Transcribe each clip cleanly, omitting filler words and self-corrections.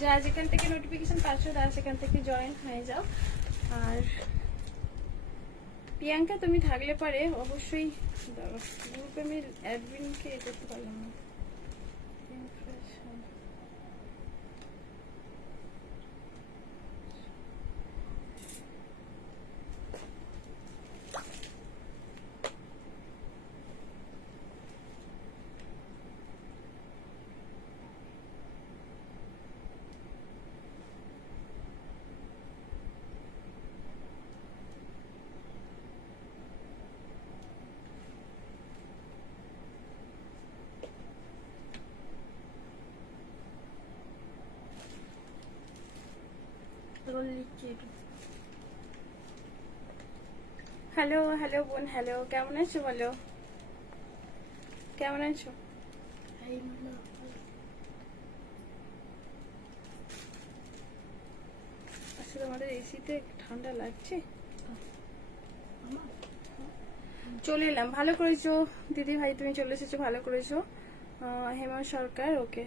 যারা যেখান থেকে নোটিফিকেশন পাচ্ছ তারা সেখান থেকে জয়েন হয়ে যাও। আর প্রিয়াঙ্কা তুমি থাকলে পারে অবশ্যই, গ্রুপে আমি অ্যাডমিনকে করতে পারলাম না। হ্যালো হ্যালো বোন, হ্যালো, কেমন আছো বলো, কেমন আছো? আসলে আমাদের এসিতে ঠান্ডা লাগছে। চলে এলাম, ভালো করেছো দিদি ভাই, তুমি চলে এসেছো, ভালো করেছো। হেমন্ত সরকার, ওকে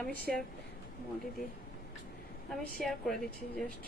আমি শেয়ার দিদি, আমি শেয়ার করে দিচ্ছি জাস্ট।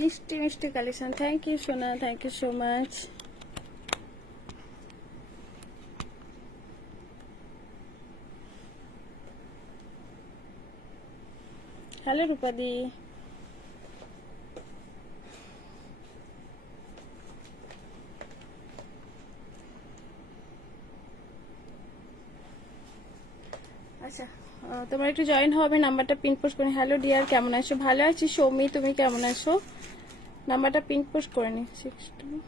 মিষ্টি মিষ্টি কালেকশন, থ্যাংক ইউ সোনা, thank you so much. Hello রূপাদি, আচ্ছা তোমরা একটু জয়েন হবে, নাম্বারটা পিন পোস্ট করে। হ্যালো ডিয়ার, কেমন আছো? ভালো আছি সৌমি, তুমি কেমন আছো? নাম্বারটা পিন পোস্ট করে নি। 62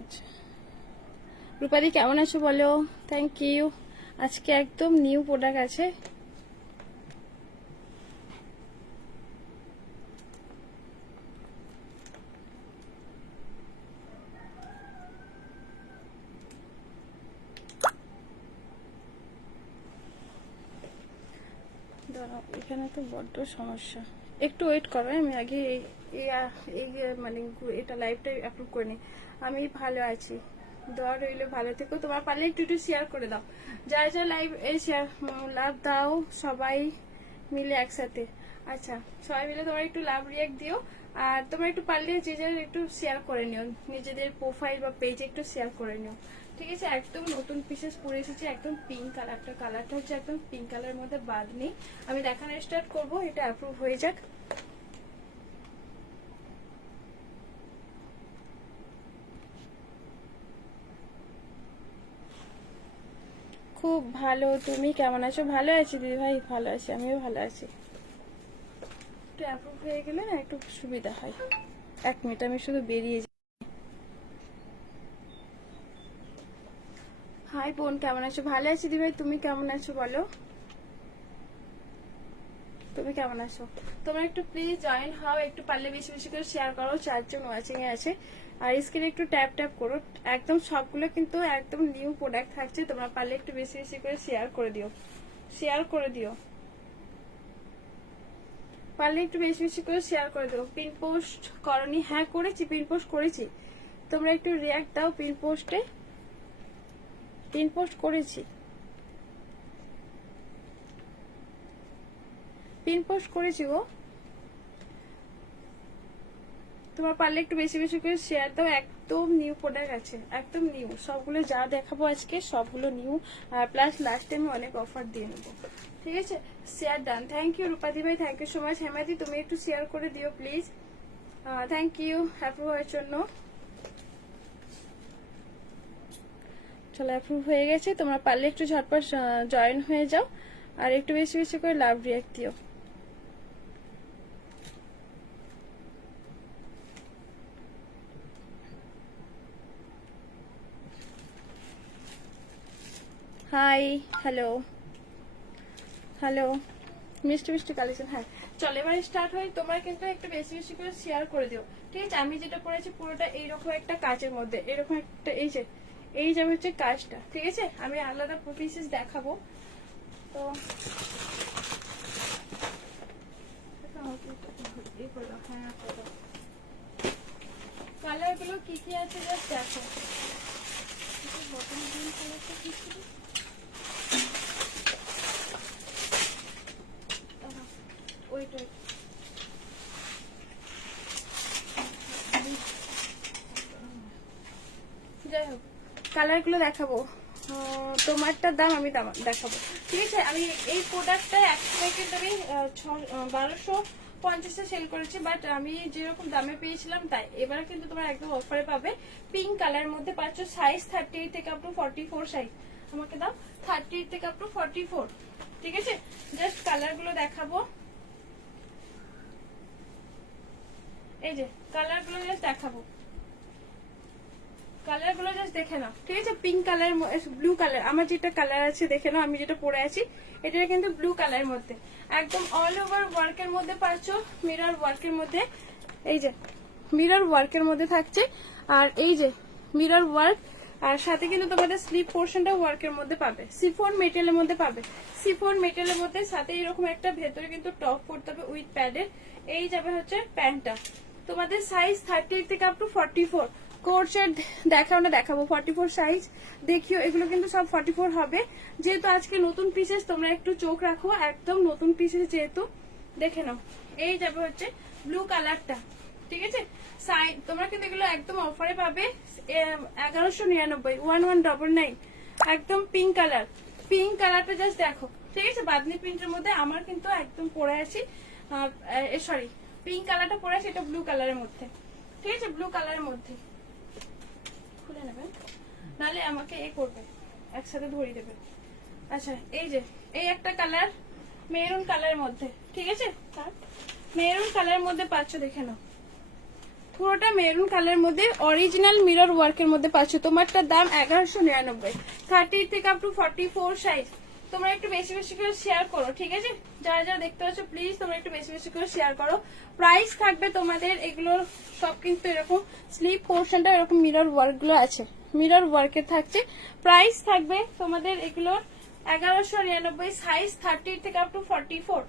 আচ্ছা রূপাদি কেমন আছো বলো, থ্যাংক ইউ। আজকে একদম নিউ প্রোডাক্ট আছে, এখানে তো বড্ড সমস্যা, একটু ওয়েট করো, আমি আগে এই মানে এটা লাইভটা অ্যাপ্রুভ করে নিই। আমি ভালো আছি, দোয়া রইলে ভালো থেকো। তোমার পারলে একটু একটু শেয়ার করে দাও, যারা যারা লাইভ এই শেয়ার লাভ দাও সবাই মিলে একসাথে। আচ্ছা সবাই মিলে তোমরা একটু লাভ রিয়াক্ট দিও, আর তোমরা একটু পারলে যে যারা একটু শেয়ার করে নিও, নিজেদের প্রোফাইল বা পেজে একটু শেয়ার করে নিও, ঠিক আছে? একদম নতুন পিসেস পরে এসেছি, একদম পিঙ্ক কালারটা, কালারটা হচ্ছে একদম পিঙ্ক কালারের মধ্যে বাদ নেই। আমি দেখানো স্টার্ট করবো, এটা অ্যাপ্রুভ হয়ে যাক। খুব ভালো, তুমি কেমন আছো? ভালো আছি দিদি ভাই, ভালো আছি, আমিও ভালো আছি। একটু অ্যাপ্রুভ হয়ে গেলে না একটু সুবিধা হয়। এক মিনিট আমি শুধু বেরিয়ে যাই। হাই বোন, কেমন আছো? ভালো আছি দিদি ভাই, তুমি কেমন আছো বলো, তুমি কেমন আছো? তোমরা একটু প্লিজ জয়েন হও, একটু পারলে বেশি বেশি করে শেয়ার করো, 4 জন ওয়াচিং এ আছে। আর স্ক্রিনে একটু ট্যাপ ট্যাপ করো, একদম সবগুলো কিন্তু একদম নিউ প্রোডাক্ট থাকছে, তোমরা পারলে একটু বেশি বেশি করে শেয়ার করে দিও, শেয়ার করে দিও, পারলে একটু বেশি বেশি করে শেয়ার করে দিও। পিন পোস্ট করনি? হ্যাঁ করেছি, পিন পোস্ট করেছি, তোমরা একটু রিয়াক্ট দাও। পিন পোস্টে পিন পোস্ট করেছি, পিন পোস্ট করেছি গো, তোমার পারলে একটু বেশি বেশি করে শেয়ার দাও। একদম নিউ প্রোডাক্ট আছে, একদম নিউ, সবগুলো যা দেখাবো আজকে সবগুলো নিউ, আর প্লাস লাস্টে আমি অনেক অফার দিয়ে নেবো, ঠিক আছে? শেয়ার ডান, থ্যাংক ইউ রূপাদি ভাই, থ্যাংক ইউ সো মাচ। হেমাদি তুমি একটু শেয়ার করে দিও প্লিজ, থ্যাংক ইউ অ্যাপ্রুভ হওয়ার জন্য। চলো অ্যাপ্রুভ হয়ে গেছে, তোমরা পারলে একটু ঝটপট জয়েন হয়ে যাও, আর একটু বেশি বেশি করে লাভ রিয়াক্ট দিও। হাই, হ্যালো হ্যালো, মিষ্টি মিষ্টি কালেকশন। হ্যাঁ চলো এবার স্টার্ট হয়। তোমরা কিন্তু একটু বেশি বেশি করে শেয়ার করে দিও, ঠিক আছে? আমি যেটা পরেছি পুরোটা এইরকম একটা কাজের মধ্যে, এরকম একটা এই যে হচ্ছে কাজটা, ঠিক আছে? আমি আলাদা পিসেস দেখাবো। তো হ্যাঁ কালার গুলো কি কি আছে জাস্ট দেখো। বটন গ্রিন কালারটা কি ছিল? ওইটা যাই হোক কালার গুলো দেখাবো। তোমারটার দাম আমি দেখাবো, ঠিক আছে? আমি এই প্রোডাক্টটা একসময় কিন্তু আমি 1250 সেল করেছি, বাট আমি যেরকম দামে পেয়েছিলাম তাই। এবার কিন্তু তোমরা একদম অফারে পাবে। পিঙ্ক কালারের মধ্যে পাচ্ছ, সাইজ 38 থেকে আপ টু 44 সাইজ। আমাকে দাও 38 থেকে আপ টু 44, ঠিক আছে? জাস্ট কালার গুলো দেখাবো। এই যে কালার গুলো জাস্ট দেখাবো, কালার গুলো জাস্ট দেখে নাও, ঠিক আছে? পিঙ্ক কালার, ব্লু কালার, আমার যেটা কালার আছে দেখে নাও। আমি যেটা পরে আছি এটা কিন্তু ব্লু কালারের মধ্যে, একদম অল ওভার ওয়ার্কের মধ্যে পাচ্ছ, মিরর ওয়ার্কের মধ্যে। এই যে মিরর ওয়ার্কের মধ্যে থাকছে, আর এই যে মিরর ওয়ার্ক, আর সাথে কিন্তু তোমাদের স্লিপ পোর্শনটা ওয়ার্কের মধ্যে পাবে, সিফন মেটেরিয়ালের মধ্যে পাবে। সিফন মেটেরিয়ালের মধ্যে সাথে এরকম একটা ভেতরে কিন্তু টপ পড়তে হবে উইথ প্যাডের। এই যাবে হচ্ছে প্যান্টটা। তোমাদের সাইজ 38 থেকে আপ টু 44। কোট সেট দেখাও না, দেখাবো 44 সাইজ। দেখিও এগুলো কিন্তু সব 44 হবে। যেহেতু আজকে নতুন পিসেস, তোমরা একটু চোখ রাখো, একদম নতুন পিসেস যেহেতু। দেখে নাও এই যাবে হচ্ছে ব্লু কালারটা, ঠিক আছে? সাইজ তোমরা কিন্তু এগুলো একদম অফারে পাবে 1199, 1199। একদম পিঙ্ক কালার, পিঙ্ক কালারটা জাস্ট দেখো, ঠিক আছে? বাদনি প্রিন্টের মধ্যে আমার কিন্তু একদম পরে আছি, সরি পিঙ্ক কালারটা পরে আছে, এটা ব্লু কালারের মধ্যে, ঠিক আছে? ব্লু কালারের মধ্যে খুলে নেবেন, নাহলে আমাকে করবে, একসাথে ধরিয়ে দেবে। আচ্ছা এই যে এই একটা কালার মেরুন কালারের মধ্যে, ঠিক আছে? মেরুন কালারের মধ্যে পাচ্ছ, দেখে নাও পুরোটা মেরুন কালারের মধ্যে অরিজিনাল মিরর ওয়ার্কের মধ্যে পাচ্ছ। তোমারটার দাম 1199, 30 থেকে আপ টু 44 সাইজ। তোমরা একটু বেশি বেশি করে শেয়ার করো, ঠিক আছে? যারা যারা দেখতে পাচ্ছ প্লিজ তোমরা একটু বেশি বেশি করে শেয়ার করো। প্রাইস থাকবে তোমাদের এগুলোর সব কিন্তু এরকম স্লিপ পোর্শনটা এরকম মিরর ওয়ার্ক গুলো আছে, মিরর ওয়ার্কের থাকছে। প্রাইস থাকবে তোমাদের এগুলোর 1199, সাইজ 30 থেকে আপ টু 44।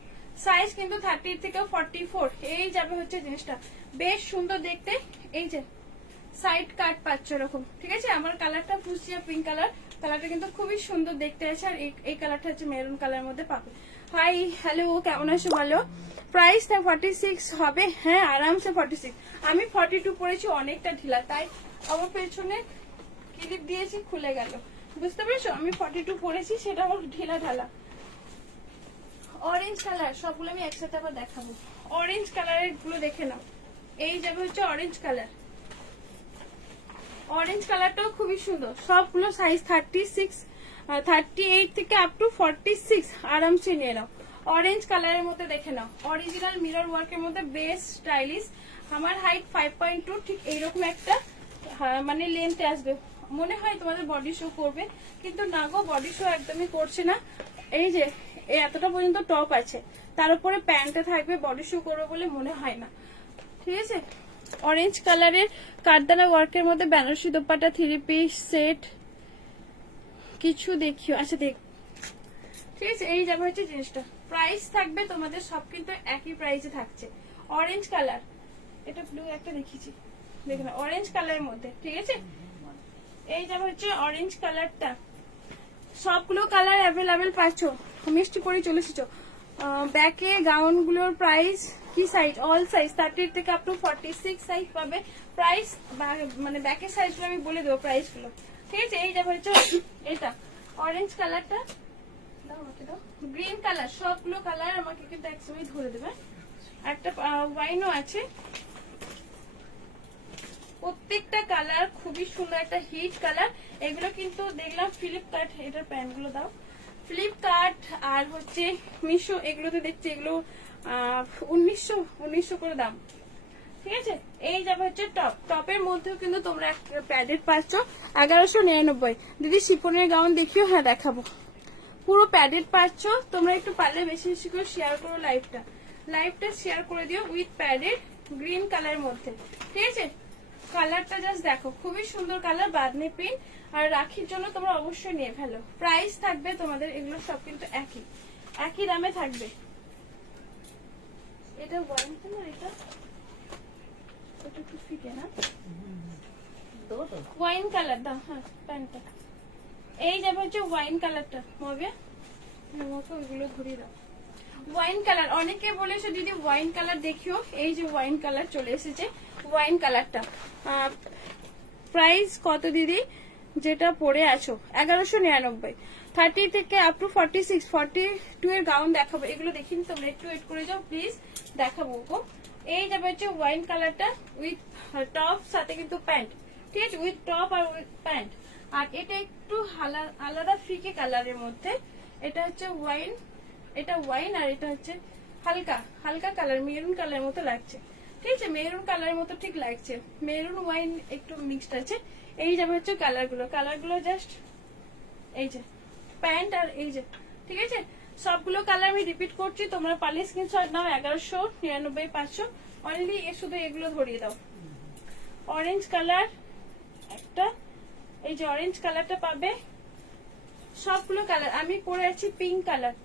সাইজ কিন্তু 30 থেকে 44। এই যাবে হচ্ছে জিনিসটা, বেশ সুন্দর দেখতে। এই যে সাইড কাট পাচ্ছ এরকম, ঠিক আছে? আমার কালারটা ফুসিয়া পিঙ্ক কালার, কালারটা কিন্তু খুবই সুন্দর দেখতে আছে। আর এই কালারটা হচ্ছে মেরুন কালারের মধ্যে পাবে। হাই হ্যালো, কেমন আছো বলো? প্রাইস 46 হবে, হ্যাঁ আরামসে 46। আমি 42 পরেছি, অনেকটা ঢিলা, তাই আমার পেছনে ক্লিপ দিয়েছি, খুলে গেল, বুঝতে পেরেছো? আমি 42 পরেছি, সেটা আমার ঢিলা ঢালা। অরেঞ্জ কালার সবগুলো আমি একসাথে আবার দেখাবো। অরেঞ্জ কালারের গুলো দেখে নাও, এই যাবে হচ্ছে অরেঞ্জ কালার। অরেঞ্জ কালারটাও খুবই সুন্দর, সবগুলো সাইজ 36, 38 থেকে আপ টু 46 আরামসে নিয়ে নাও। অরেঞ্জ কালারের মধ্যে দেখে নাও, অরিজিনাল মিরর ওয়ার্কের মধ্যে বেস্ট স্টাইলিশ। আমার হাইট 5.2, ঠিক এইরকম একটা মানে লেন্থে আসবে। মনে হয় তোমাদের বডি শো করবে, কিন্তু না গো, বডি শো একদমই করছে না। এই যে এতটা পর্যন্ত টপ আছে, তার উপরে প্যান্টটা থাকবে, বডি শো করবে বলে মনে হয় না, ঠিক আছে? অরেঞ্জ কালারের কাঠদানা ওয়ার্কের মধ্যে বেনারসি দোপাট্টা, 3 পিস সেট কিছু দেখিও। আচ্ছা দেখ, ঠিক আছে? এই যাবে হচ্ছে জিনিসটা। প্রাইস থাকবে তোমাদের সব কিন্তু একই প্রাইসে থাকছে। অরেঞ্জ কালার, এটা ব্লু একটা দেখিয়েছি, দেখুন অরেঞ্জ কালারের মধ্যে, ঠিক আছে? এই যাবে হচ্ছে অরেঞ্জ কালারটা। সবগুলো কালার অ্যাভেলেবেল পাচ্ছ, মিষ্টি করে চলে এসেছো। ব্যাকে গাউন গুলোর প্রাইস কি সাইজ? অল সাইজ 30 থেকে আপ টু 46 সাইজ পাবে। প্রাইস মানে ব্যাকের সাইজগুলো আমি বলে দেবো প্রাইস গুলো, ঠিক আছে? এই যাবে হচ্ছে এটা অরেঞ্জ কালারটা, দাও আমাকে দাও। গ্রিন কালার, সবগুলো কালার আমাকে কিন্তু একসময় ধরে দেবে। একটা ওয়াইনও আছে, প্রত্যেকটা কালার খুবই সুন্দর, একটা হিট কালার। এগুলো কিন্তু দেখলাম ফ্লিপকার্ট, এটার প্যান্ট গুলো দাও। ফ্লিপকার্ট আর হচ্ছে মিশো, এগুলোতে দেখছি এগুলো 1900 করে দাম, ঠিক আছে। এই যাবে হচ্ছে টপ, টপের মধ্যেও কিন্তু তোমরা প্যাডেড পাচ্ছ 1199। দিদি শিপনের গাউন দেখিও, হ্যাঁ দেখাবো, পুরো প্যাডেড পাচ্ছ তোমরা। একটু পারলে বেশি বেশি করে শেয়ার করো লাইভটা শেয়ার করে দিও উইথ প্যাডেড গ্রিন কালারের মধ্যে, ঠিক আছে। কালারটা জাস্ট দেখো, খুবই সুন্দর কালার, বাদনি প্রিন্ট, আর রাখির জন্য তোমরা অবশ্যই নিয়ে ফেলো। প্রাইস থাকবে তোমাদের এগুলো সব কিন্তু একই দামে থাকবে। এটা ওয়াইন কালার, এটা একটু ফিকে না, ওয়াইন কালার দাও, হ্যাঁ প্যান্টটা এই যাবে হচ্ছে ওয়াইন কালারটা। মবে আমাকে ওইগুলো ঘুরিয়ে দাও। ওয়াইন কালার, অনেকে বলেছো দিদি ওয়াইন কালার দেখিও, এই যে ওয়াইন কালার চলে এসেছে, ওয়াইন কালারটা। প্রাইস কত দিদি যেটা পরে আছো? 1199। 30 থেকে আপ টু 46, 42 এর গাউন দেখাবো। এগুলো দেখিনি তোমরা, একটু ওয়েট করে যাও প্লিজ, দেখাবো গো। এই যাবে হচ্ছে ওয়াইন কালারটা উইথ টপ, সাথে কিন্তু প্যান্ট, ঠিক আছে, উইথ টপ আর উইথ প্যান্ট। আর এটা একটু আলাদা ফিকে কালারের মধ্যে, এটা হচ্ছে ওয়াইন, এটা ওয়াইন, আর এটা হচ্ছে হালকা কালার, মেরুন কালার মতো লাগছে, ঠিক আছে, মেরুন কালার মতো ঠিক লাগছে, মেরুন ওয়াইন একটু মিক্সড আছে। এই যাবে হচ্ছে কালারগুলো জাস্ট এই যে প্যান্ট আর এই যে, ঠিক আছে। সবগুলো কালার আমি রিপিট করছি, তোমরা পারলে স্ক্রিনশট নাও। 1199 500 অনলি, শুধু এগুলো ধরিয়ে দাও। অরেঞ্জ কালার একটা, এই যে অরেঞ্জ কালারটা পাবে, সবগুলো কালার। আমি পরে আছি পিঙ্ক কালার,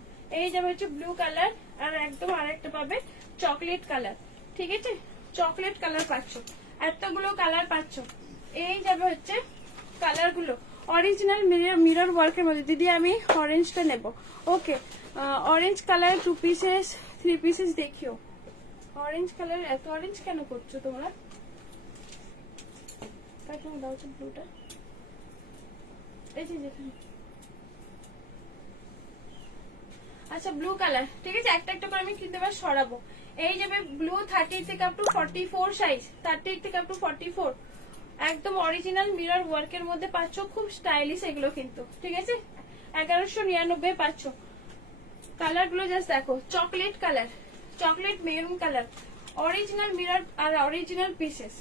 এই যাবে হচ্ছে ব্লু কালার, আর একদম আরেকটা পাবে চকলেট কালার, ঠিক আছে, চকলেট কালার পাচ্ছ, এতগুলো কালার পাচ্ছ। এই যাবে হচ্ছে কালারগুলো অরিজিনাল মিরর ওয়ার্কের মধ্যে। দিদি আমি অরেঞ্জটা নেব, ওকে। অরেঞ্জ কালার 2 পিসেস 3 পিসেস দেখিও। অরেঞ্জ কালার, এত অরেঞ্জ কেন করছো তোমরা? দাও তো ব্লুটা, এই যে যেখানে, আচ্ছা ব্লু কালার, ঠিক আছে, একটা একটা করে আমি কিনতে পার সরাবো। এই যাবে ব্লু 30 থেকে আপ টু 44 সাইজ, 30 থেকে আপ টু 44, একদম অরিজিনাল মিরর ওয়ার্কের মধ্যে পাচ্ছ, খুব স্টাইলিশ এগুলো কিন্তু, ঠিক আছে। 1199 পাচ্ছ। কালার গুলো জাস্ট দেখো, chocolate colour, chocolate maroon colour, original mirror আর অরিজিনাল পিসেস,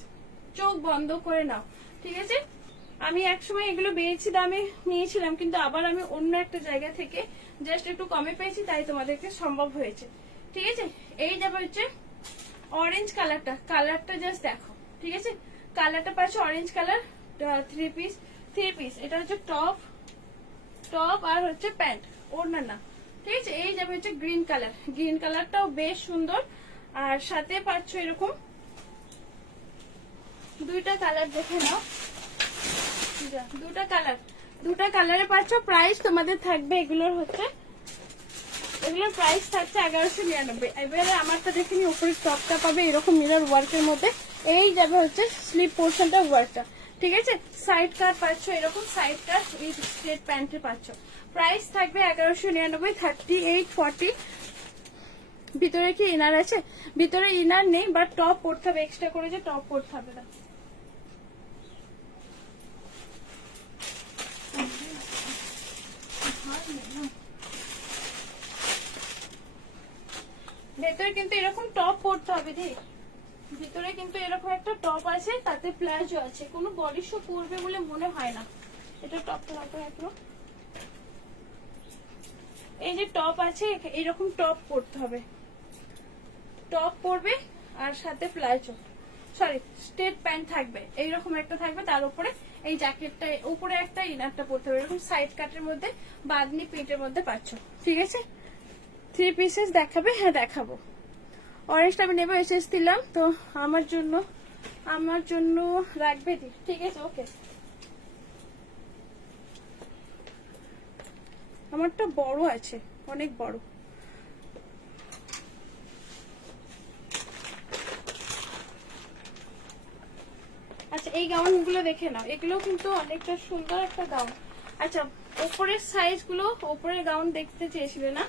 চোখ বন্ধ করে নাও, ঠিক আছে। আমি একসময় এগুলো বেশি দামে নিয়েছিলাম, কিন্তু আবার আমি অন্য একটা জায়গা থেকে জাস্ট একটু কমে পেয়েছি, তাই তোমাদেরকে সম্ভব হয়েছে, ঠিক আছে। এই যাবে হচ্ছে অরেঞ্জ কালারটা জাস্ট দেখো, ঠিক আছে, কালারটা পাচ্ছ অরেঞ্জ কালার, 3 পিস। এটা হচ্ছে টপ আর হচ্ছে প্যান্ট, ওড়না না, ঠিক আছে। এই যাবে হচ্ছে গ্রিন কালারটাও বেশ সুন্দর, আর সাথে পাচ্ছ এরকম দুইটা কালার, দেখে নাও, দুটা কালারে পাচ্ছ। প্রাইস তোমাদের থাকবে এগুলোর প্রাইস থাকছে 1199। এবারে আমারটা দেখে নি, উপরে টপটা পাবে এরকম মিরর ওয়ার্কের মধ্যে, এই যাবে হচ্ছে স্লিপ পোর্শনটা ওয়ার্কটা, ঠিক আছে। সাইড কাট পাচ্ছ এরকম, সাইড কাট এই স্ট্রেট প্যান্টে পাচ্ছ। প্রাইস থাকবে 1199, 38, 40। ভিতরে কি ইনার আছে? ভিতরে ইনার নেই, বাট টপ পরতে হবে, এক্সট্রা করে যে টপ পরতে হবে না। ভেতরে কিন্তু এরকম টপ পরতে হবে দিদি, ভিতরে কিন্তু এরকম একটা টপ আছে, তাতে প্লাজো আছে, কোনো বডি শো পরবে বলে মনে হয় না। এটা টপটা রাখো একটু, এই যে টপ আছে, এরকম টপ পরতে হবে, টপ পরবে আর সাথে প্লাজো, সরি স্ট্রেট প্যান্ট থাকবে, এইরকম একটা থাকবে, তার উপরে এই জ্যাকেটটা, উপরে একটা ইনারটা পরতে হবে, এরকম সাইড কাটের মধ্যে বাদনি প্রিন্টের মধ্যে পাচ্ছ, ঠিক আছে। 3 পিসেস দেখাবে? হ্যাঁ দেখাবো। অরেঞ্জটা আমি নেবো, এসএস দিলাম তো, আমার জন্য রাখবে দি, ঠিক আছে, ওকে। আমারটা বড় আছে, অনেক বড়। আচ্ছা এই গাউন গুলো দেখে নাও, এগুলো কিন্তু অনেকটা সুন্দর একটা গাউন। আচ্ছা উপরের সাইজ গুলো, উপরের গাউন দেখতে চেয়েছিলে না?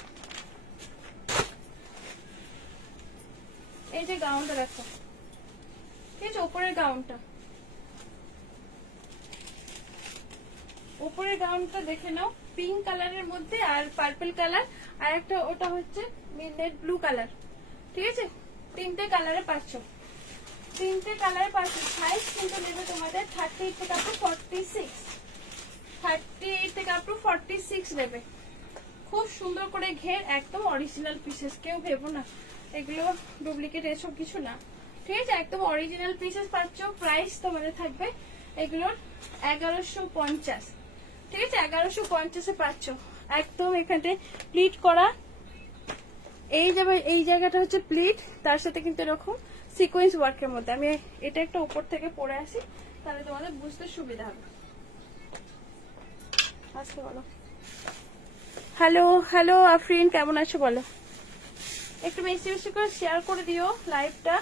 এই যে গাউনটা দেখো, ঠিক আছে, উপরের গাউনটা দেখে নাও, পিঙ্ক কালারের মধ্যে আর পার্পল কালার, আর একটা ওটা হচ্ছে নেট ব্লু কালার, ঠিক আছে, 3টে কালারে পাচ্ছ। তিনটে কালার পাচ্ছি। সাইজ কিন্তু নেবে তোমাদের 38 থেকে আপ টু 46, 38 থেকে আপ টু 46 নেবে। খুব সুন্দর করে ঘের, একদম অরিজিনাল পিসেস, কেউ ভেবো না এগুলো ডুপ্লিকেট এসব কিছু না, ঠিক আছে? একদম অরিজিনাল পিসেস পাচ্ছ। প্রাইস তোমাদের থাকবে এগুলোর 1150, ঠিক আছে? 1150-এ পাচ্ছ। একদম এখানে প্লিট করা, এই যাবে এই জায়গাটা হচ্ছে প্লিট, তার সাথে কিন্তু এরকম সিকোয়েন্স ওয়ার্কের মধ্যে। আমি এটা একটা উপর থেকে পরে আসি, তাহলে তোমাদের বুঝতে সুবিধা হবে। আজকে বলো হ্যালো হ্যালো আফরিন, কেমন আছো বলো? একটু বেশি বেশি করে শেয়ার করে দিও লাইভটা।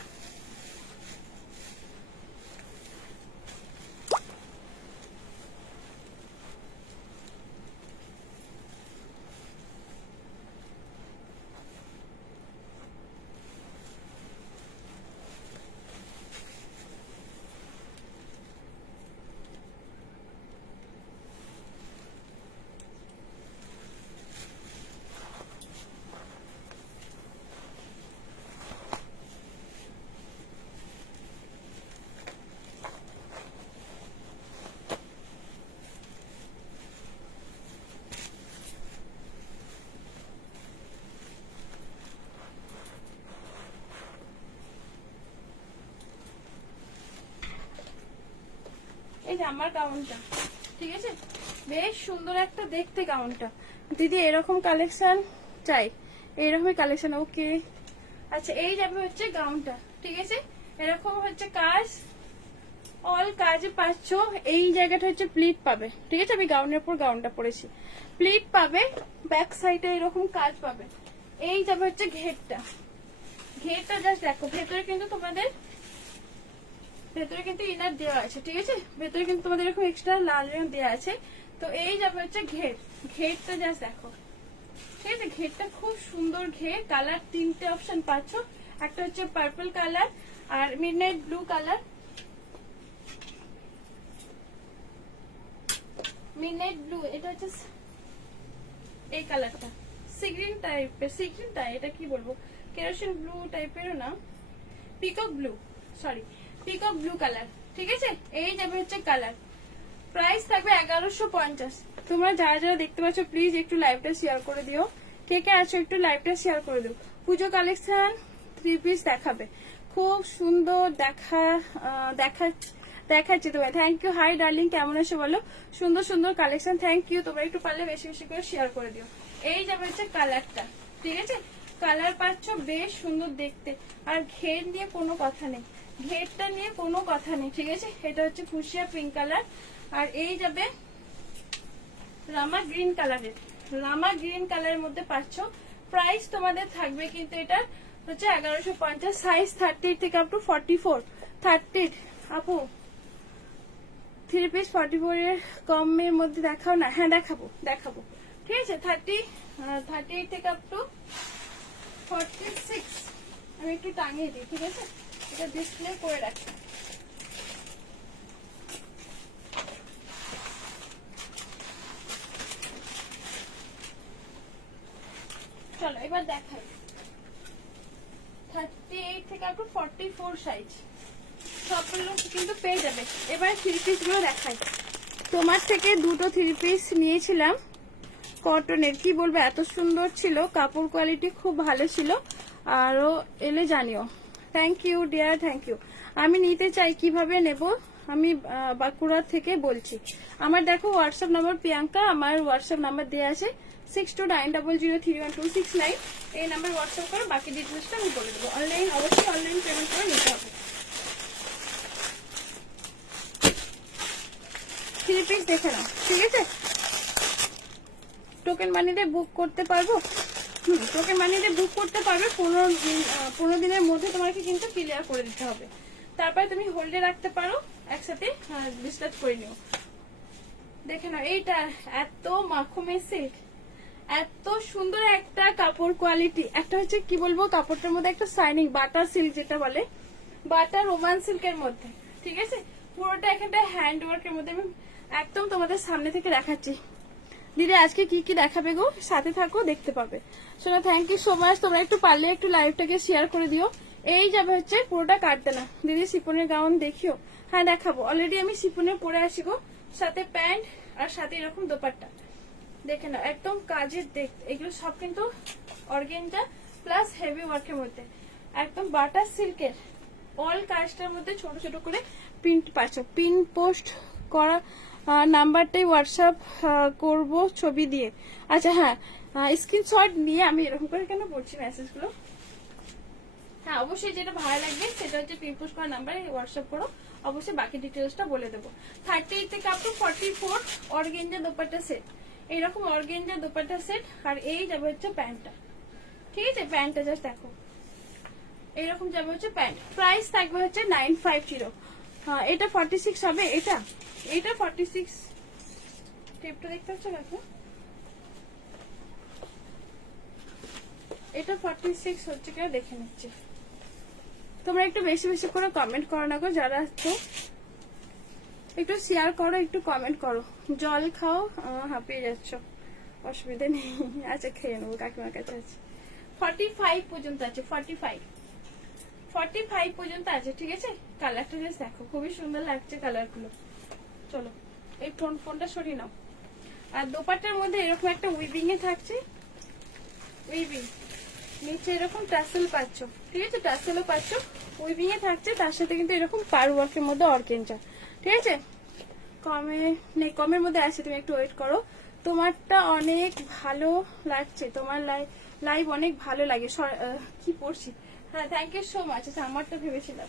এই যে আমার গাউনটা, ঠিক আছে? বেশ সুন্দর একটা দেখতে গাউনটা। দিদি এরকম কালেকশন চাই, এইরকমই কালেকশন। ওকে, আচ্ছা এই যাবে হচ্ছে গাউনটা, ঠিক আছে? এরকম হচ্ছে কাজ, অল কাজে পাচ্ছ। এই জায়গাটা হচ্ছে প্লিট পাবে, ঠিক আছে? আমি গাউনের উপর গাউনটা পরেছি, প্লিট পাবে, ব্যাক সাইডে এরকম কাজ পাবে। এই যাবে হচ্ছে ঘেরটা, ঘেরটা জাস্ট দেখো। ভেতরে কিন্তু তোমাদের ভেতরে কিন্তু ইনার দেওয়া আছে, ঠিক আছে? ভেতরে কিন্তু তোমাদের এরকম এক্সট্রা লাল রং দেওয়া আছে। তো এই যাবে হচ্ছে ঘের, ঘেরটা জাস্ট দেখো, ঠিক আছে? ঘেরটা খুব সুন্দর ঘের। কালার তিনটে অপশন পাচ্ছ, একটা হচ্ছে পার্পল কালার আর midnight blue colour, midnight blue, এটা হচ্ছে এই কালারটা সিগ্রিন টাইপের, এটা কি বলবো, কেরোসিন ব্লু টাইপেরও না, peacock blue, sorry peacock blue colour, ঠিক আছে? এই যাবে হচ্ছে কালার। প্রাইস থাকবে 1150। তোমরা যারা যারা দেখতে পাচ্ছ প্লিজ একটু লাইভটা শেয়ার করে দিও, কে কে আছো একটু লাইভটা শেয়ার করে দিও। পুজো কালেকশন 3 পিস দেখাবে, খুব সুন্দর দেখাচ্ছি তোমায়। Thank you. হাই ডার্লিং, কেমন আছো বলো? সুন্দর সুন্দর কালেকশন, থ্যাংক ইউ। তোমরা একটু পারলে বেশি বেশি করে শেয়ার করে দিও। এই যাবে হচ্ছে কালারটা, ঠিক আছে? কালার পাচ্ছ বেশ সুন্দর দেখতে, আর ঘের নিয়ে কোনো কথা নেই, ঘেরটা নিয়ে কোনো কথা নেই, ঠিক আছে? এটা হচ্ছে ফুসিয়া পিঙ্ক কালার, আর এই যাবে রামা গ্রিন কালারের, রামা গ্রিন কালারের মধ্যে পাচ্ছ। প্রাইস তোমাদের থাকবে কিন্তু এটা হচ্ছে 1150। সাইজ 38 থেকে আপ টু 44, 30 আপু 3 পিস 44 এর কমের মধ্যে দেখাও না? হ্যাঁ দেখাবো, ঠিক আছে? 38 থেকে আপ টু 46 আমি একটু টাঙিয়ে দিই, ঠিক আছে? এটা ডিসপ্লে করে রাখি। চলো এবার দেখাই 38 থেকে আপ টু 44 সাইজ সবগুলো কিন্তু পেয়ে যাবে। এবার 3 পিস গুলো দেখাই। তোমার থেকে দুটো 3 পিস নিয়েছিলাম কটনের, কি বলবো এত সুন্দর ছিল, কাপড় কোয়ালিটি খুব ভালো ছিল। আরো এলে জানিও। Thank you dear, thank you. আমি নিতে চাই, কিভাবে নেব? আমি বাঁকুড়া থেকে বলছি। আমার দেখো হোয়াটসঅ্যাপ নাম্বার প্রিয়াঙ্কা, আমার হোয়াটসঅ্যাপ নাম্বার দেওয়া আছে 6290031269। এই নাম্বার হোয়াটসঅ্যাপ করে বাকি ডিটেলসটা আমি বলে দেবো। অনলাইন অবশ্যই অনলাইন পেমেন্ট করে নিতে হবে। 3 পিস দেখে নাও, ঠিক আছে? টোকেন মানিতে বুক করতে পারবো? টোকেন মানিতে বুক করতে পারবে। 15 দিনের মধ্যে তোমাকে কিন্তু ক্লিয়ার করে দিতে হবে, তারপরে তুমি হোল্ডে রাখতে পারো, একসাথে ডিসকাস করে নিও। দেখে নাও এইটা এত মাখুমে সিল্ক, এত সুন্দর একটা কাপড় কোয়ালিটি। একটা হচ্ছে কি বলবো, কাপড়টার মধ্যে একটা শাইনিং, বাটার সিল্ক যেটা বলে, বাটার রোমান সিল্কের মধ্যে, ঠিক আছে? পুরোটা এখানটা হ্যান্ড ওয়ার্কের মধ্যে। আমি একদম তোমাদের সামনে থেকে দেখাচ্ছি। দিদি আজকে কি কি দেখাবে গো? সাথে থাকো, দেখতে পাবে। শোনো থ্যাংক ইউ সো মাচ। তোমরা একটু পারলে একটু লাইভটাকে শেয়ার করে দিও, এই যাবে হচ্ছে পুরোটা কাটতে না। দিদি শিপনের গাউন দেখিও? হ্যাঁ দেখাবো, অলরেডি আমি শিপনের পরে আসি গো, সাথে প্যান্ট আর সাথে এরকম দোপাট্টা। দেখে না একদম কাজের দেখ, এগুলো সব কিন্তু অর্গেনজা প্লাস হেভি ওয়ার্কের মধ্যে, একদম বাটার সিল্কের অল কাজটার মধ্যে ছোট ছোট করে প্রিন্ট পাচ্ছ। পিন পোস্ট করা নাম্বারটাই হোয়াটসঅ্যাপ করব ছবি দিয়ে। আচ্ছা হ্যাঁ, স্ক্রিনশট নিয়ে আমি এরকম করে কেন বলছি মেসেজগুলো। হ্যাঁ অবশ্যই যেটা ভালো লাগবে সেটা হচ্ছে পিন পোস্ট করা নাম্বারে হোয়াটসঅ্যাপ করো, অবশ্যই বাকি ডিটেলসটা বলে দেবো। 38 থেকে up to 44 organza dupatta set, এইরকম অর্গেনজা দোপাট্টা সেট। আর এই যাবে হচ্ছে প্যান্টটা, ঠিক আছে? প্যান্টটা জাস্ট দেখো, এইরকম যাবে হচ্ছে প্যান্ট। প্রাইস থাকবে হচ্ছে 950। হ্যাঁ এটা 46 হবে, এটা 46 টেপটা দেখতে পাচ্ছ দেখো, এটা 46 হচ্ছে কিনা দেখে নিচ্ছি। তোমরা একটু বেশি বেশি করে কমেন্ট করো না গো, যারা তো একটু শেয়ার করো, একটু কমেন্ট করো। জল খাও, হাঁপিয়ে যাচ্ছ, অসুবিধা নেই। আচ্ছা খেয়ে নেবো, কাকিমার কাছে আছে। 45 পর্যন্ত আছে, 45 পর্যন্ত আছে, ঠিক আছে? কালারটা জাস্ট দেখো, খুবই সুন্দর লাগছে কালারগুলো। চলো এই ফোনটা সরিয়ে নাও। আর দোপাট্টার মধ্যে এরকম একটা উইভিং এ থাকছে, উইভিং নিচে এরকম টাসেল পাচ্ছ, ঠিক আছে? টাসেলও পাচ্ছ, উইভিং এ থাকছে, তার সাথে কিন্তু এরকম পার ওয়ার্কের মধ্যে অর্গেনজা, ঠিক আছে? কমের মধ্যে আছে, তুমি একটু ওয়েট করো। তোমারটা অনেক ভালো লাগছে, তোমার লাইভ অনেক ভালো লাগে। কি পড়ছি, হ্যাঁ থ্যাংক ইউ সো মাচ। আচ্ছা আমারটা ভেবেছিলাম,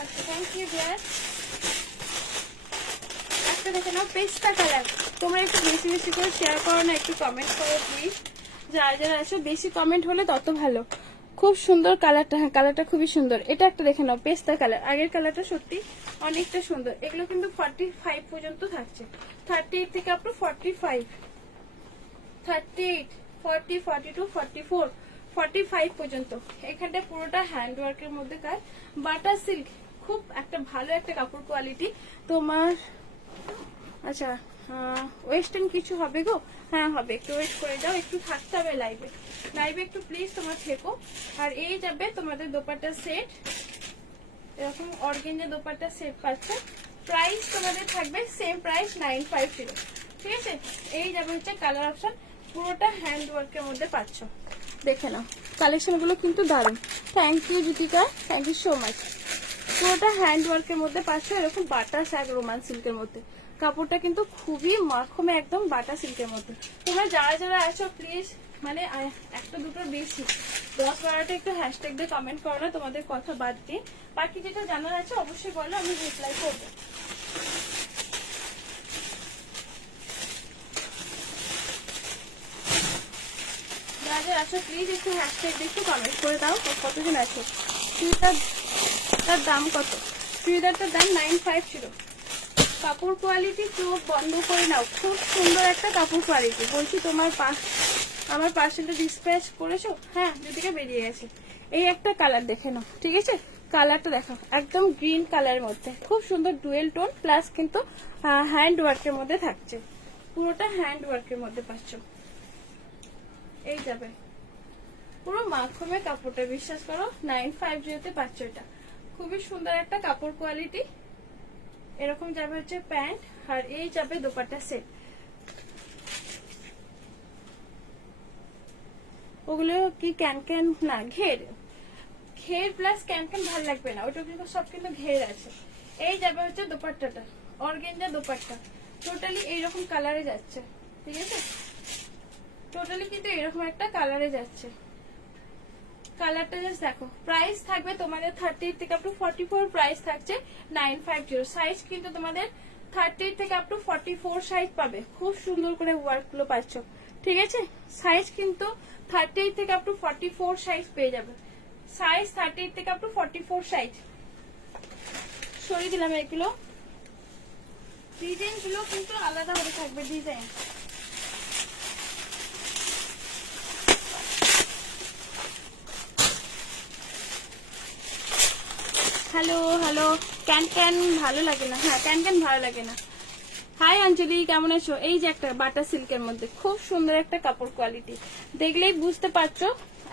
আচ্ছা থ্যাংক ইউ ডিয়ার। একটা দেখে নাও পেস্তা কালার, তোমরা একটু বেশি বেশি করে শেয়ার করো না, একটু কমেন্ট করো প্লিজ। যারা যারা আসো বেশি কমেন্ট হলে তত ভালো। খুব সুন্দর কালারটা, হ্যাঁ কালারটা খুবই সুন্দর। এটা একটা দেখে নাও পেস্তা কালার, আগের কালারটা সত্যি অনেকটা সুন্দর। এগুলো কিন্তু 45 পর্যন্ত থাকছে, 38 থেকে আপ টু 45, 38, 40, 42, 44, 45 পর্যন্ত। এখানটা পুরোটা হ্যান্ড ওয়ার্কের মধ্যে কাজ, বাটার সিল্ক, খুব একটা ভালো একটা কাপড় কোয়ালিটি তোমার। আচ্ছা ওয়েস্টার্ন কিছু হবে গো? হ্যাঁ হবে, একটু ওয়েট করে যাও, একটু থাকতে হবে লাইভে, একটু প্লিজ তোমরা থেকো। আর এই যাবে তোমাদের দোপাট্টা সেট, এরকম অর্গেনজা দোপাট্টা সেট পাচ্ছে। প্রাইস তোমাদের থাকবে সেম প্রাইস 950, ঠিক আছে? এই যাবে হচ্ছে কালার অপশন, পুরোটা হ্যান্ড ওয়ার্কের মধ্যে পাচ্ছ। দেখে নাও কালেকশন গুলো কিন্তু দারুণ। Thank you Jyotika, thank you so much. পুরোটা হ্যান্ড ওয়ার্কের মধ্যে পাচ্ছ, এরকম বাটার শাগ রোমান সিল্কের মধ্যে। কাপড়টা কিন্তু খুবই মাখমে, একদম বাটা সিল্কের মধ্যে। তোমরা যারা যারা আছো প্লিজ, মানে একটা দুটোর বেশি 10-12টা একটু হ্যাশট্যাগ দিয়ে কমেন্ট করো না, তোমাদের কথা বাদ দিয়ে। বাকি যেটা জানার আছে অবশ্যই বলো, আমি রিপ্লাই করবো। যারা যারা আছো প্লিজ একটু হ্যাশট্যাগ দিয়ে একটু কমেন্ট করে দাও, কতজন আছো। চুড়িদারটার দাম কত? চুড়িদারটার দাম 950। কাপড় কোয়ালিটি চোখ বন্ধ করে নাও, খুব সুন্দর একটা কাপড় কোয়ালিটি। বলছি তোমার আমার পার্সেলটা ডিসপ্যাচ করেছো? হ্যাঁ যদিকে বেরিয়ে গেছে। এই একটা কালার দেখে নাও, ঠিক আছে? কালারটা দেখো, একদম গ্রিন কালারের মধ্যে, খুব সুন্দর ডুয়েল টোন, প্লাস কিন্তু হ্যান্ড ওয়ার্কের মধ্যে থাকছে, পুরোটা হ্যান্ড ওয়ার্কের মধ্যে পাচ্ছ। এই যাবে পুরো মাখমে কাপড়টা, বিশ্বাস করো 950 পাচ্ছ। এটা খুবই সুন্দর একটা কাপড় কোয়ালিটি। এরকম যাবে হচ্ছে প্যান্ট, আর এই যাবে দোপাট্টা সেট। ওগুলো কি ক্যান না, ঘের প্লাস ক্যান ভালো লাগবে না, ওটা কিন্তু সব কিন্তু ঘের আছে। এই যাবে হচ্ছে দোপাট্টাটা, অর্গেনজা দোপাট্টা, টোটালি এইরকম কালারে যাচ্ছে, ঠিক আছে? টোটালি কিন্তু এরকম একটা কালারে যাচ্ছে। কালারটা জাস্ট দেখো। প্রাইস থাকবে তোমাদের 38 থেকে আপ টু 44, প্রাইস থাকছে 950। সাইজ কিন্তু তোমাদের 38 থেকে আপ টু 44 সাইজ পাবে, খুব সুন্দর করে ওয়ার্ক গুলো পাচ্ছ, ঠিক আছে? সাইজ কিন্তু 38 থেকে আপ টু 44 সাইজ পেয়ে যাবে, সাইজ 38 থেকে আপ টু 44 সাইজ। সরিয়ে দিলাম এগুলো, ডিজাইন গুলো কিন্তু আলাদা হয়ে থাকবে ডিজাইন। হ্যালো হ্যালো, ক্যান ভালো লাগে না, হ্যাঁ ক্যান ভালো লাগে না। হাই অঞ্জলি, কেমন আছো? এই যে একটা বাটার সিল্কের মধ্যে খুব সুন্দর একটা কাপড় কোয়ালিটি, দেখলেই বুঝতে পারছো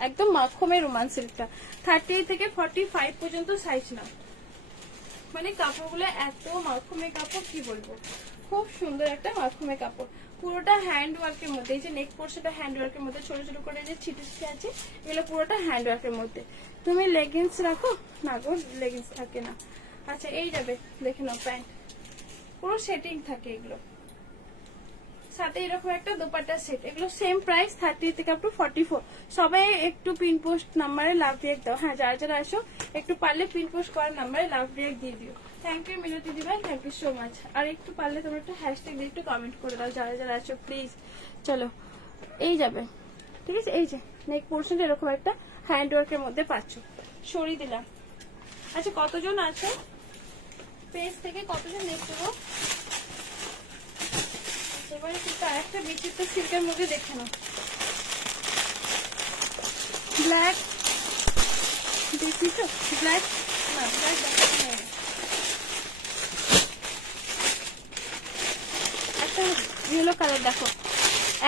একদম মাখমের রোমান সিল্কটা। 38 থেকে 45 পর্যন্ত সাইজ নাও। মানে কাপড়গুলো এত মাখমে কাপড়, কি বলবো, খুব সুন্দর একটা মাখমে কাপড়। পুরোটা হ্যান্ড ওয়ার্কের মধ্যে, এই যে নেক পোর্শনটা হ্যান্ড ওয়ার্কের মধ্যে, ছোট ছোট করে যে ছিটে ছিটে আছে, এগুলো পুরোটা হ্যান্ড ওয়ার্কের মধ্যে। তুমি লেগিংস রাখো না গো, লেগিংস থাকে না। আচ্ছা এই যাবে, দেখে নাও প্যান্ট, পুরো সেটিং থাকে এগুলো, সাথে এরকম একটা দোপাট্টা সেট। এগুলো সেম প্রাইস 30 থেকে আপ টু 44। সবাই একটু পিন পোস্ট নাম্বারে লাভ রিয়েক্ট দাও। হ্যাঁ, যারা যারা আসো একটু পারলে পিন পোস্ট করার নাম্বারে লাভ রিয়েক্ট দিয়ে দিও। থ্যাংক ইউ মিনতি দি ভাই, থ্যাংক ইউ সো মাচ। আর একটু পারলে তোমরা একটু হ্যাশট্যাগ দিয়ে একটু কমেন্ট করে দাও যারা যারা আসো প্লিজ। চলো এই যাবে, ঠিক আছে। এই যে নেক পোর্শনটা এরকম একটা হ্যান্ড ওয়ার্কের মধ্যে পাচ্ছ, সরিয়ে দিলাম। আচ্ছা কতজন আছে পেজ থেকে, কতজন দেখতে পাবো? এবারে কিন্তু আরেকটা বিচিত্র সিল্কের মধ্যে দেখে নাও, ব্ল্যাক বিচিত্র, ব্ল্যাক না, ব্ল্যাক দেখানো হয় না। একটা ইয়েলো কালার দেখো,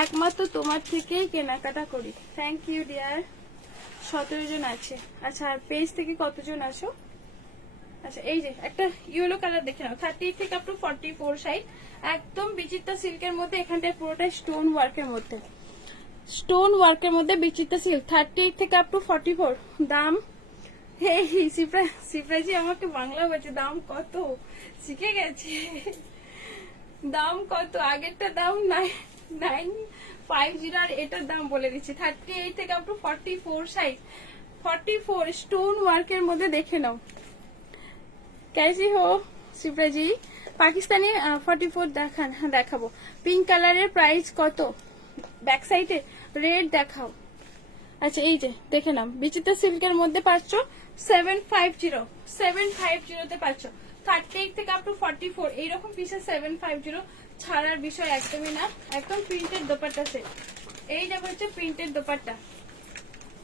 একমাত্র তোমার থেকেই কেনাকাটা করি। Thank you deer. 17 জন আছে। আচ্ছা আর পেজ থেকে কতজন আসো? আচ্ছা এই যে একটা ইয়েলো কালার দেখে নাও, 30 থেকে আপ টু 44 সাইজ, একদম বিচিত্রা সিল্কের মধ্যে। এখানটায় পুরোটা স্টোন ওয়ার্কের মধ্যে, স্টোন ওয়ার্কের মধ্যে বিচিত্রা সিল্ক। 38 থেকে আপ টু 44। দাম, এই সিপ্রাজি আমাকে বাংলা বলছে, দাম কত? শিখে গেছে। দাম কত? আগেরটা দাম 950 আর এটার দাম বলে দিচ্ছি। 38 থেকে আপ টু 44 সাইজ, 44 স্টোন ওয়ার্কের মধ্যে দেখে নাও। कैसी हो शिप्रा जी? পাকিস্তানি 44 দেখান। হ্যাঁ দেখাবো। পিঙ্ক কালারের প্রাইস কত? ব্যাক সাইডে রেড দেখাও। আচ্ছা এই যে দেখে নাও, বিচিত্রা সিল্কের মধ্যে পাচ্ছ 750 তে পাচ্ছ। 38 থেকে আপ টু 44 এইরকম পিসে 750 ছাড়ার বিষয় একদমই না। একদম প্রিন্টেড দোপাট্টা সেট। এই যাবে হচ্ছে প্রিন্টেড দোপাট্টা,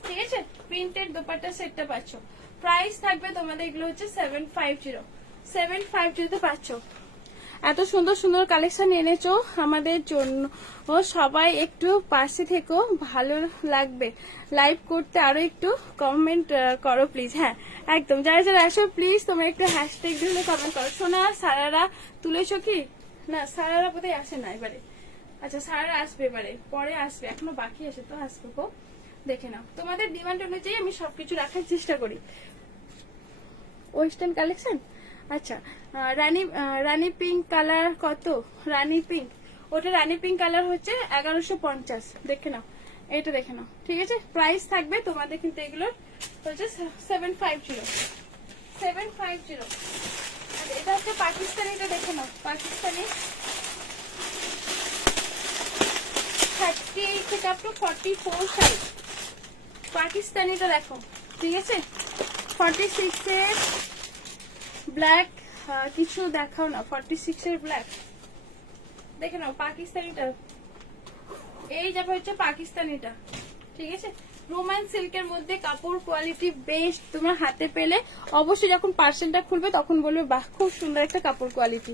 ঠিক আছে। প্রিন্টেড দোপাট্টা সেটটা পাচ্ছ। প্রাইস থাকবে তোমাদের এগুলো হচ্ছে 750 তে পাচ্ছ। এত সুন্দর সুন্দর কালেকশন এনেছো আমাদের জন্য, ও সবাই একটু পাশে থেকো, ভালো লাগবে। লাইভ করতে আরো একটু কমেন্ট করো প্লিজ। হ্যাঁ একদম, যারা যারা আসো প্লিজ তোমরা একটু হ্যাশট্যাগ দিয়ে কমেন্ট করো। সোনা সারারা তুলেছো কি? না সারারা বোধহয় আসে না এবারে। আচ্ছা সারারা আসবে এবারে, পরে আসবে, এখনো বাকি আছে তো, আসবে গো। দেখে নাও, তোমাদের ডিমান্ড অনুযায়ী আমি সবকিছু রাখার চেষ্টা করি। Western collection. আচ্ছা রানী পিঙ্ক কালার কত? রানী পিঙ্ক, ওটা রানী পিঙ্ক কালার হচ্ছে 1150। দেখে নাও, এটা দেখে নাও, ঠিক আছে। প্রাইস থাকবে তোমাদের কিন্তু এগুলোর হচ্ছে 750। আর এটা হচ্ছে পাকিস্তানিটা, দেখে নাও পাকিস্তানি 38 থেকে আপ টু 44 সাইজ। পাকিস্তানিটা দেখো, ঠিক আছে। 46 এর ব্ল্যাক কিছু দেখাও না, 46 এর ব্ল্যাক দেখে নাও। পাকিস্তানিটা এই যাবে হচ্ছে পাকিস্তানিটা, ঠিক আছে। রোমান সিল্কের মধ্যে কাপড় কোয়ালিটি বেস্ট। তোমার হাতে পেলে অবশ্যই যখন পার্সেলটা খুলবে তখন বলবে বাহ খুব সুন্দর একটা কাপড় কোয়ালিটি।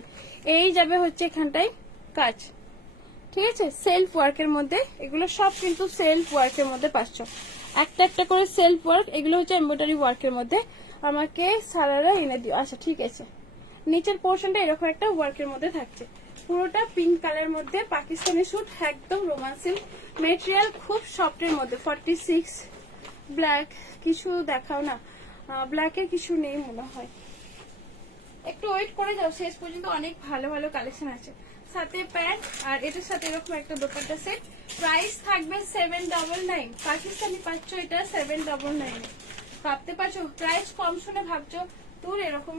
এই যাবে হচ্ছে এখানটায় কাজ, ঠিক আছে। সেলফ ওয়ার্কের মধ্যে এগুলো সব কিন্তু সেলফ ওয়ার্কের মধ্যে পাচ্ছ, একটা একটা করে সেলফ ওয়ার্ক। এগুলো হচ্ছে এমব্রয়ডারি ওয়ার্কের মধ্যে। আমাকে সারারা এনে দিও। আচ্ছা ঠিক আছে। নিচের পোর্শনটা এরকম একটা ওয়ার্কের মধ্যে থাকছে, পুরোটা পিঙ্ক কালার মধ্যে পাকিস্তানি স্যুট, একদম রোমান সিল্ক মেটেরিয়াল, খুব সফটের মধ্যে। 46 ব্ল্যাক কিছু দেখাও না, ব্ল্যাকের কিছু নেই মনে হয়, একটু ওয়েট করে যাও শেষ পর্যন্ত, অনেক ভালো ভালো কালেকশন আছে। সাথে প্যান্ট আর এটার সাথে এরকম একটা দোপাট্টা সেট। প্রাইস থাকবে 799। পাকিস্তানি পাচ্ছ এটা 799। ভাবতে পারছো প্রাইস কম শুনে ভাবছো তোর এরকম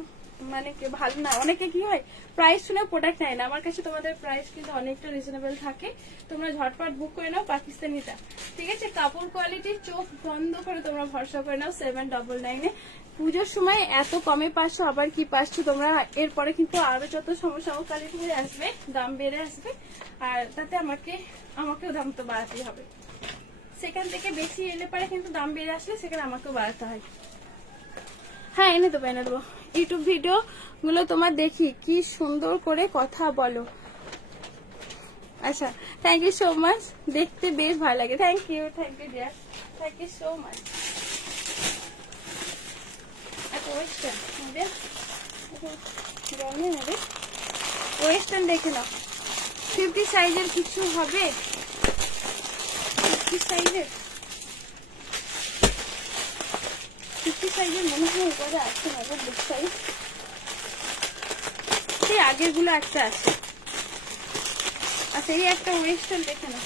মানে কি ভালো না। অনেকে কি হয় প্রাইস শুনে প্রোডাক্ট নেয় না। আমার কাছে তোমাদের প্রাইস কিন্তু অনেকটা রিজনেবল থাকে। তোমরা ঝটপট বুক করে নাও পাকিস্তানিটা, ঠিক আছে। কাপড় কোয়ালিটি চোখ বন্ধ করে তোমরা ভরসা করে নাও 799 এ। পুজোর সময় এত কমে পাচ্ছ, আবার কি পাচ্ছ তোমরা। এরপরে কিন্তু আরো যত সমস্যা কোয়ালিটি হয়ে আসবে, দাম বেড়ে আসবে, আর তাতে আমাকেও দাম তো বাড়াতেই হবে। সেখান থেকে বেশি এলে পরে কিন্তু দাম বেড়ে আসলে সেখানে আমাকেও বাড়াতে হয়। হ্যাঁ এনে দেবো এনে দেবো। ইউটিউব ভিডিও গুলো তোমার দেখি, কি সুন্দর করে কথা বলো। আচ্ছা থ্যাংক ইউ সো মাচ, দেখতে বেশ ভালো লাগে। Thank you dear. Thank you so much. একটা ওয়েস্টার্ন হবে, রঙে হবে ওয়েস্টার্ন, দেখে নাও 50 সাইজের কিছু হবে, 50 সাইজের, 50 সাইজের মনে হয় উপরে আছে না গো, বিগ সাইজ, সেই আগের গুলো একটা আছে। আচ্ছা এই একটা ওয়েস্টার্ন দেখে নাও,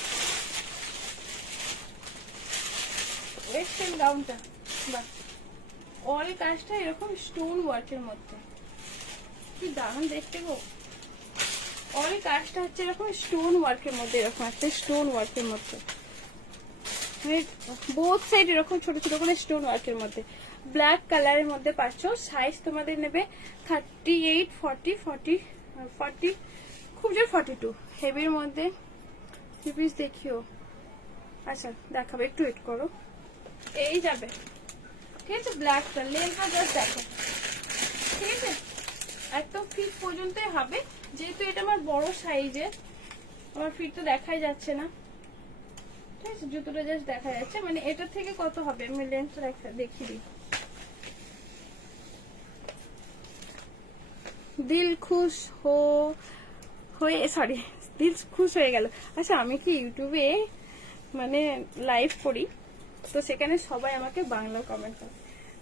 ওয়েস্টার্ন গাউনটা, বাহ অল কাজটা এরকম স্টোন ওয়ার্কের মধ্যে, কি দারুণ দেখতে গো। অল কাজটা হচ্ছে এরকম স্টোন ওয়ার্কের মধ্যে, এরকম একটা স্টোন ওয়ার্কের মধ্যে, বোথ সাইড এরকম ছোট ছোট করে স্টোন ওয়ার্কের মধ্যে, ব্ল্যাক কালারের মধ্যে পাচ্ছ। সাইজ তোমাদের নেবে 38, 40, 40, 40, খুব জোর 42, হেভির মধ্যে। পিস দেখিও, আচ্ছা দেখাবে, একটু ওয়েট করো, এই যাবে, ঠিক আছে। ব্ল্যাকটা লেন্থটা জাস্ট দেখো, ঠিক আছে, একদম ফিট পর্যন্তই হবে, যেহেতু এটা আমার বড় সাইজের, আমার ফিট তো দেখাই যাচ্ছে না, ঠিক আছে, জুতোটা জাস্ট দেখা যাচ্ছে, মানে এটা থেকে কত হবে আমি লেন্থটা দেখিয়ে দিই। দিল খুশ হয়ে, সরি, দিল খুশ হয়ে গেল। আচ্ছা আমি কি ইউটিউবে মানে লাইভ করি, তো সেখানে সবাই আমাকে বাংলা কমেন্ট করে,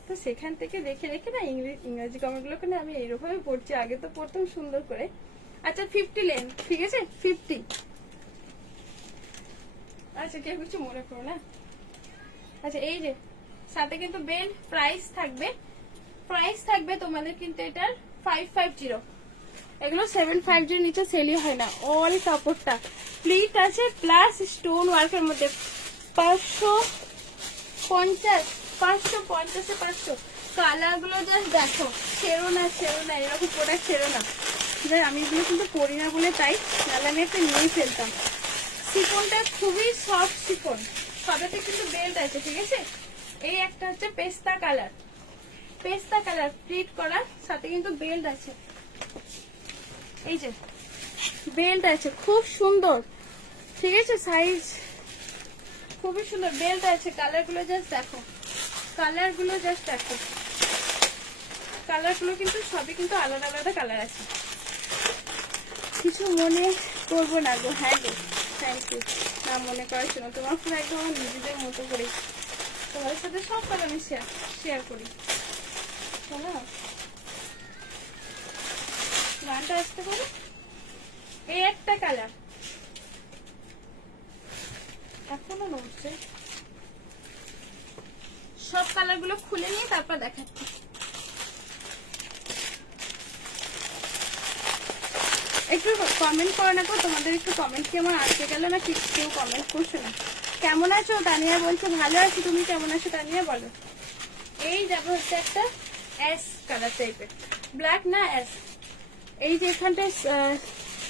তো সেখান থেকে দেখে দেখে না ইংরেজি কমেন্ট গুলো না আমি এইরকমই পড়ছি, আগে তো পড়তাম সুন্দর করে। আচ্ছা 50 লেন, ঠিক আছে 50, আচ্ছা কেউ কিছু মনে করো না। আচ্ছা এই যে সাথে কিন্তু বেল্ট, প্রাইস থাকবে তোমাদের কিন্তু এটার 550, এগুলো 750 নিচে সেলই হয় না। অল কাপড়টা প্লিট আছে প্লাস স্টোন ওয়ার্কের মধ্যে, 550, 550, কালার গুলো জাস্ট দেখো, ছেড়ো না এরকম প্রোডাক্ট ছেড়ো না। আমি এগুলো কিন্তু পরি না বলে তাই, নাহলে আমি একটা নিয়েই ফেলতাম। সিফনটা খুবই সফট সিফন, সবাইতে কিন্তু বেল্ট আছে, ঠিক আছে। এই একটা হচ্ছে পেস্তা কালার প্রিন্ট করা, সাথে কিন্তু বেল্ট আছে, এই যে বেল্ট আছে, খুব সুন্দর, ঠিক আছে, সাইজ খুবই সুন্দর, বেল্ট আছে। কালারগুলো জাস্ট দেখো, কালারগুলো কিন্তু সবই কিন্তু আলাদা আলাদা কালার আছে, কিছু মনে করবো না গো। হ্যাঁ গো, থ্যাংক ইউ, না মনে করার জন্য, তোমার পুরো একদম আমার নিজেদের মতো করে, তোমাদের সাথে সব কালার আমি শেয়ার করি, শোনো গানটা আসতে পারে। এই একটা কালার এখনো নড়ছে, সব কালার গুলো খুলে নিয়ে তারপর দেখাচ্ছি। একটু কমেন্ট করো না গো, তোমাদের একটু কমেন্ট কি আমার আটকে গেল না, কেউ কমেন্ট করছো না। কেমন আছো তানিয়া বলছো, ভালো আছি, তুমি কেমন আছো তানিয়া বলো। এই যাবে হচ্ছে একটা অ্যাশ কালার টাইপের, ব্ল্যাক না অ্যাশ, এই যে এখানটা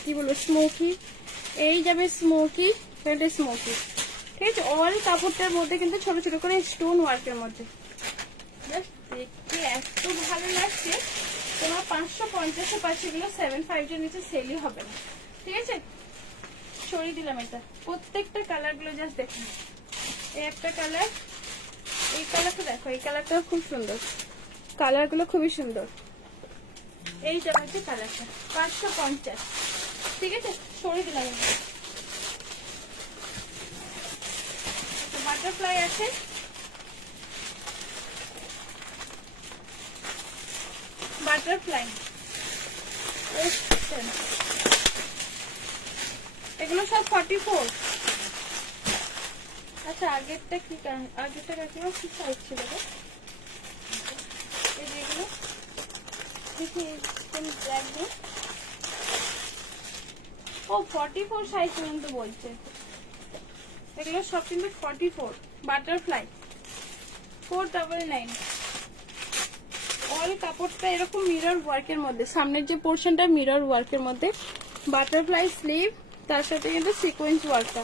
কি বলবো স্মোকি, এই যাবে স্মোকি, এটা স্মোকি, ঠিক আছে। অল কাপড়টার মধ্যে কিন্তু ছোট ছোট করে স্টোন ওয়ার্কের মধ্যে, দেখতে এত ভালো লাগছে। তোমার 550 পাচ্ছে, এগুলো 750 নিচে সেলই হবে না, ঠিক আছে। সরিয়ে দিলাম এটা, প্রত্যেকটা কালার গুলো জাস্ট দেখো, এই একটা কালার, এই কালারটা দেখো, এই কালারটা খুব সুন্দর, কালার গুলো খুবই সুন্দর। এইটা হচ্ছে কালারটা 550, ঠিক আছে, সরিয়ে দিলাম। বাটারফ্লাই আছে, বাটারফ্লাই, এগুলো সব 44। আচ্ছা আগেরটা কি, আগেরটা কাকিমা কি সাইজ ছিল গো, এই যে এগুলো দেখি ব্ল্যাক দিয়ে, ও 44 সাইজ পর্যন্ত বলছে, এগুলো সব কিন্তু 44, বাটারফ্লাই 499। অল কাপড়টা এরকম মিরর ওয়ার্কের মধ্যে, সামনের যে পোর্শনটা মিরর ওয়ার্কের মধ্যে, বাটারফ্লাই স্লিভ, তার সাথে কিন্তু সিকোয়েন্স ওয়ার্কটা,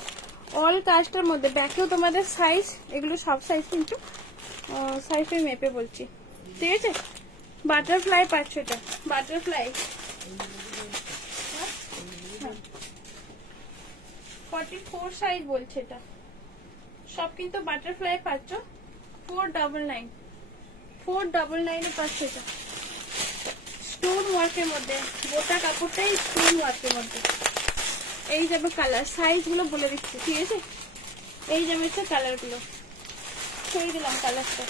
অল কাজটার মধ্যে। ব্যাকেও তোমাদের সাইজ, এগুলো সব সাইজ কিন্তু সাইজে মেপে বলছি, ঠিক আছে। বাটারফ্লাই পাচ্ছ, এটা বাটারফ্লাই 44 সাইজ বলছে, এটা সব কিন্তু বাটারফ্লাই পাচ্ছ 499 499 পাচ্ছ। এটা স্টোন ওয়ার্কের মধ্যে, গোটা কাপড়টাই স্টোন ওয়ার্কের মধ্যে। এই যাবে কালার, সাইজ গুলো বলে দিচ্ছি, ঠিক আছে? এই যাবে হচ্ছে কালার গুলো, ছেড়ে দিলাম কালারটা।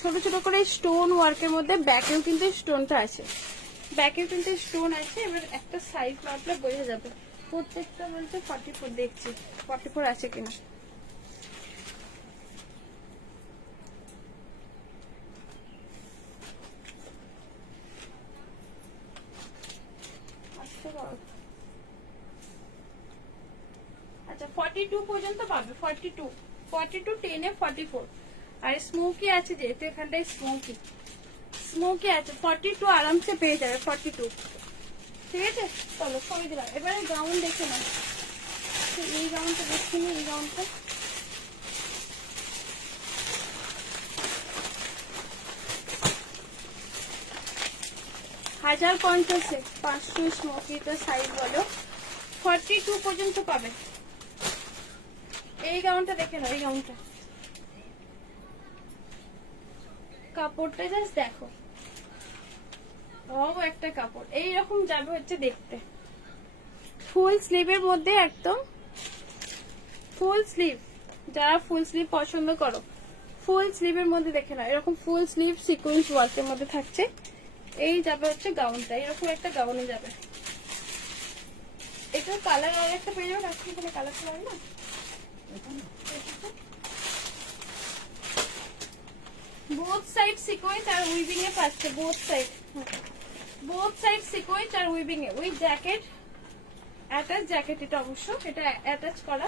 ছোট ছোট করে স্টোন ওয়ার্কের মধ্যে, ব্যাকেও কিন্তু স্টোনটা আছে, ব্যাকেও কিন্তু স্টোন আছে। এবার একটা সাইজ মাপলে বোঝা যাবে। প্রত্যেকটা বলতে 44 দেখছি, 44 আছে কিনা। আচ্ছা 42 পর্যন্ত পাবে, 42 42 10 এ 44। আর স্মোকি আছে, যেহেতু এখানটায় স্মোকি আছে, 42 আরামসে পেয়ে যাবে, 42, ঠিক আছে? চলো সরিয়ে দিলাম। এবারে গাউন দেখে নাও, এই গাউনটা দেখিনি, এই গাউনটা হাজার 50 500 স্মোকিটা সাইজ বলো, 42 পর্যন্ত পাবে। এই গাউনটা দেখে নাও, এই গাউনটা কাপড়টা জাস্ট দেখো, একটা কাপড় এইরকম যাবে হচ্ছে দেখতে। ফুল স্লিভের মধ্যে, একদম ফুল স্লিভ, যারা ফুল স্লিভ পছন্দ করো, ফুল স্লিভের মধ্যে দেখে নাও, এরকম ফুল স্লিভ সিকোয়েন্স ওয়ার্কের মধ্যে থাকছে। এই যাবে হচ্ছে গাউনটা, এরকম একটা গাউনে যাবে। এটার কালার আর একটা পেয়ে যাবে, আজকে কোনো কালার কালার না, বোথ সাইড সিকোয়েন্স আর উইভিং এ পাচ্ছে, বোথ সাইড সিকোয়েন্স আর উইভিং এ, উইথ জ্যাকেট, অ্যাটাচ জ্যাকেট। এটা অবশ্য এটা অ্যাটাচ করা।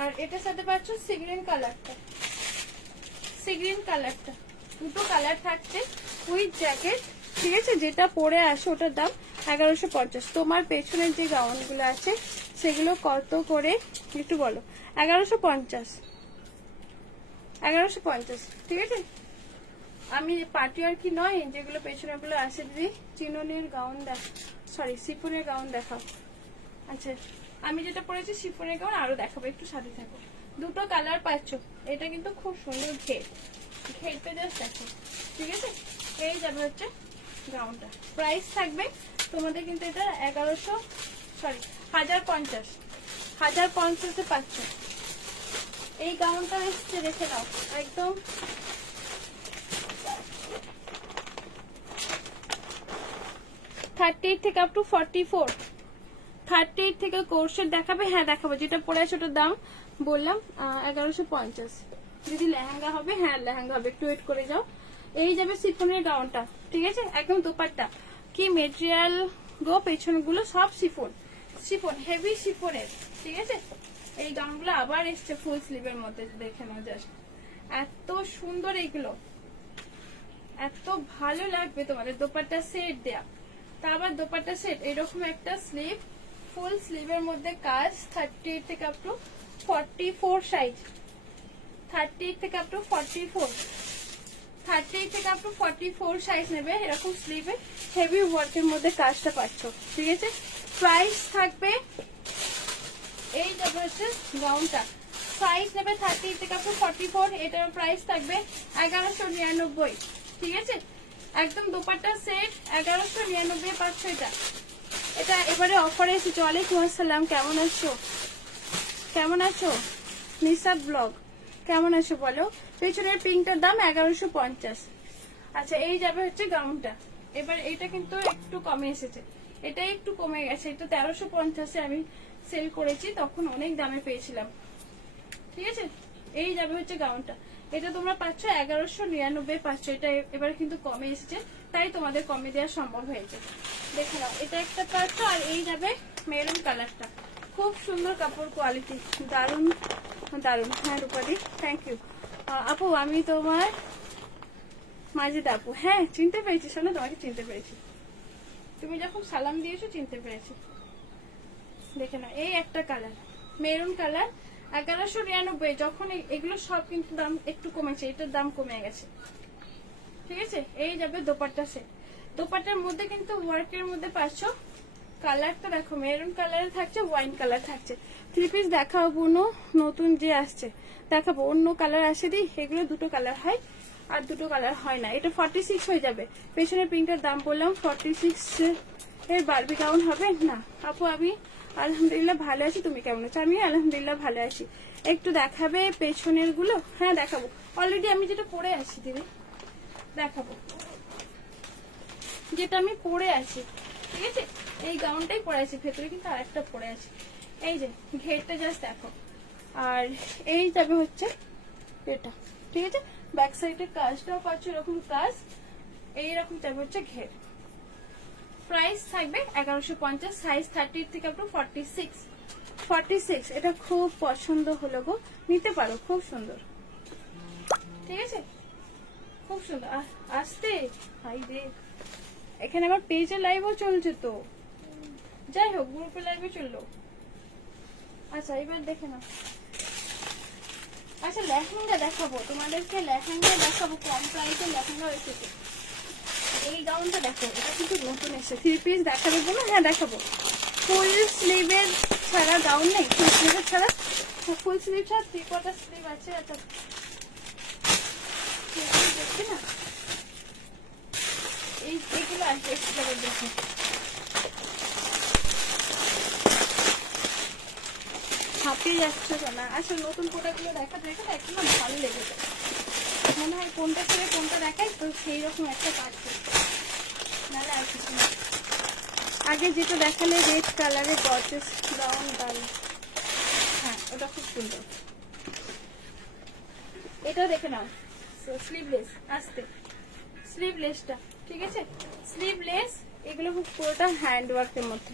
আর এটার সাথে পাচ্ছ সিগ্রিন কালারটা, দুটো কালার থাকছে উইথ জ্যাকেট, ঠিক আছে? যেটা পরে আসে ওটার দাম 1150। তোমার পেছনের যে গাউন গুলো আছে সেগুলো কত করে একটু বলো? 1150, ঠিক আছে? আমি পার্টি আর কি নয়, যেগুলো পেছনের গুলো আছে। দিদি চিননের গাউন সরি শিফনের গাউন দেখাও। আচ্ছা আমি যেটা পরেছি শিফনের গাউন আরো দেখাবো, একটু সাথে থাকো। দুটো কালার পাচ্ছ, এটা কিন্তু খুব সুন্দর ঘেরটা জাস্ট দেখো, ঠিক আছে? এই যাবে হচ্ছে গাউনটা, প্রাইস থাকবে তোমাদের কিন্তু এটা 1050 পাচ্ছ। এই গাউনটা এসছে, দেখে নাও, একদম 38 থেকে আপ টু 44, 38 থেকে কোর্সের দেখাবে। হ্যাঁ দেখাবো, যেটা পরে আছে ওটার দাম বললাম 1150। যদি লেহেঙ্গা হবে, হ্যাঁ লেহেঙ্গা হবে, একটু ওয়েট করে যাও। এই যাবে সিফনের গাউনটা, ঠিক আছে? একদম দোপাট্টা কি মেটেরিয়াল গো, পেছনগুলো সব শিফন হেভি শিফনের, ঠিক আছে? এই গাউনগুলো আবার এসছে ফুল স্লিভের মধ্যে, দেখে নাও জাস্ট, এত সুন্দর এইগুলো, এত ভালো লাগবে তোমাদের। দোপাট্টা সেট দেয়া, তারপর দোপাট্টা সেট এরকম একটা স্লিভ, ফুল স্লিভের মধ্যে কাজ, 38 থেকে আপ টু 44 সাইজ, 38 থেকে আপ টু 44 সাইজ নেবে। এরকম স্লিভে হেভি ওয়ার্কের মধ্যে কাজটা পাচ্ছ, ঠিক আছে? প্রাইস থাকবে, এই যাবে হচ্ছে গাউনটা, সাইজ নেবে 38 থেকে আপ টু 44, এটার প্রাইস থাকবে 1199, ঠিক আছে? একদম দোপাট্টা সেট 1199 পাচ্ছ এটা। এটা এবারে অফারে এসেছে। ওয়ালাইকুম আসসালাম, কেমন আছো নিশাদ ব্লগ, কেমন আছো বলো? পেছনের পিঙ্কটার দাম 1150। আচ্ছা এই যাবে হচ্ছে গাউনটা। এবার এটা কিন্তু একটু কমে এসেছে, এটা একটু কমে গেছে, এটা 1350 আমি সেল করেছি, তখন অনেক দামে পেয়েছিলাম, ঠিক আছে? এই যাবে হচ্ছে গাউনটা, এটা তোমরা পাচ্ছ 1199 পাচ্ছ। এটা এবার কিন্তু কমে এসেছে, তাই তোমাদের কমে দেওয়া সম্ভব হয়েছে। দেখে নাও, এটা একটা পাচ্ছ। আর এই যাবে মেরুন কালারটা, খুব সুন্দর কাপড় কোয়ালিটি, দারুন। হ্যাঁ রূপাদি, থ্যাংক ইউ আপু। আমি তোমার মাজিদ আপু, হ্যাঁ চিনতে পেরেছি, শোনো তোমাকে চিনতে পেরেছি, তুমি যখন সালাম দিয়েছো চিনতে পেরেছি। দেখে নাও, এই একটা কালার মেরুন কালার, 1199। যখন এগুলো সব কিন্তু দাম একটু কমেছে, এটার দাম কমে গেছে, ঠিক আছে। এই যাবে দোপাট্টা সেট। দোপাট্টার মধ্যে কিন্তু ওয়ার্কের মধ্যে পাচ্ছ। কালারটা দেখো মেরুন কালারে থাকছে, ওয়াইন কালার থাকছে। 3 পিস দেখাও বোনো, নতুন যে আসছে দেখাবো। অন্য কালার আসে দি, এগুলো দুটো কালার হয় আর দুটো কালার হয় না। এটা 46 হয়ে যাবে। পেছনের প্রিন্টের দাম বললাম 46 এর বারবি গাউন হবে না। আপু আমি আলহামদুলিল্লাহ ভালো আছি, তুমি কেমন আছো? আমি আলহামদুলিল্লাহ ভালো আছি। একটু দেখাবে পেছনের গুলো? হ্যাঁ দেখাবো। অলরেডি আমি যেটা পরে আছি দিদি দেখাবো, যেটা আমি পরে আছি। ঠিক আছে, এই গাউনটাই পরে আছি, ভেতরে কিন্তু আরেকটা পরে আছে। এই যে ঘেরটা জাস্ট দেখো। আর এই যাবে হচ্ছে এটা, ঠিক আছে। ব্যাক সাইডের কাজটাও পাচ্ছ এরকম কাজ, এইরকম যাবে হচ্ছে ঘের। প্রাইস থাকবে 1150, সাইজ 30 থেকে আপ টু 46। এটা খুব পছন্দ হলো গো, নিতে পারো, খুব সুন্দর। ঠিক আছে, খুব সুন্দর। আসতে হাই রে, এখানে আমার পেজে লাইভও চলছে তো, যাই হোক গ্রুপে লাইভে চললো। আচ্ছা এবার দেখে না। আচ্ছা লেহেঙ্গা দেখাবো তোমাদেরকে, লেহেঙ্গা দেখাবো। কম প্রাইসে লেহেঙ্গা এসেছে। এই গাউনটা দেখো, এটা কিন্তু নতুন এসেছে। 3 পিস দেখাবে বলো? হ্যাঁ দেখাবো। ফুল স্লিভের ছাড়া গাউন নেই, ফুল স্লিভের ছাড়া, ফুল স্লিভ ছাড়া 3/4 স্লিভ আছে। আচ্ছা দেখছি না, এইগুলো আছে এক্সট্রা দেখো। হাঁপিয়ে যাচ্ছে না। আচ্ছা নতুন প্রোডাক্টগুলো দেখাতে দেখাতে একদম ভালো লেগেছে, মনে হয় কোনটা ছেড়ে কোনটা দেখায়, তো সেই রকম একটা কাজ করছে, নাহলে আর কিছু না। আগে যেটা দেখালে রেড কালারের গর্জেস গাউন ডাল, হ্যাঁ ওটা খুব সুন্দর। এটাও দেখে নাও, স্লিভলেস আসতে, স্লিভলেসটা ঠিক আছে, স্লিভলেস। এগুলো পুরোটা হ্যান্ড ওয়ার্কের মধ্যে,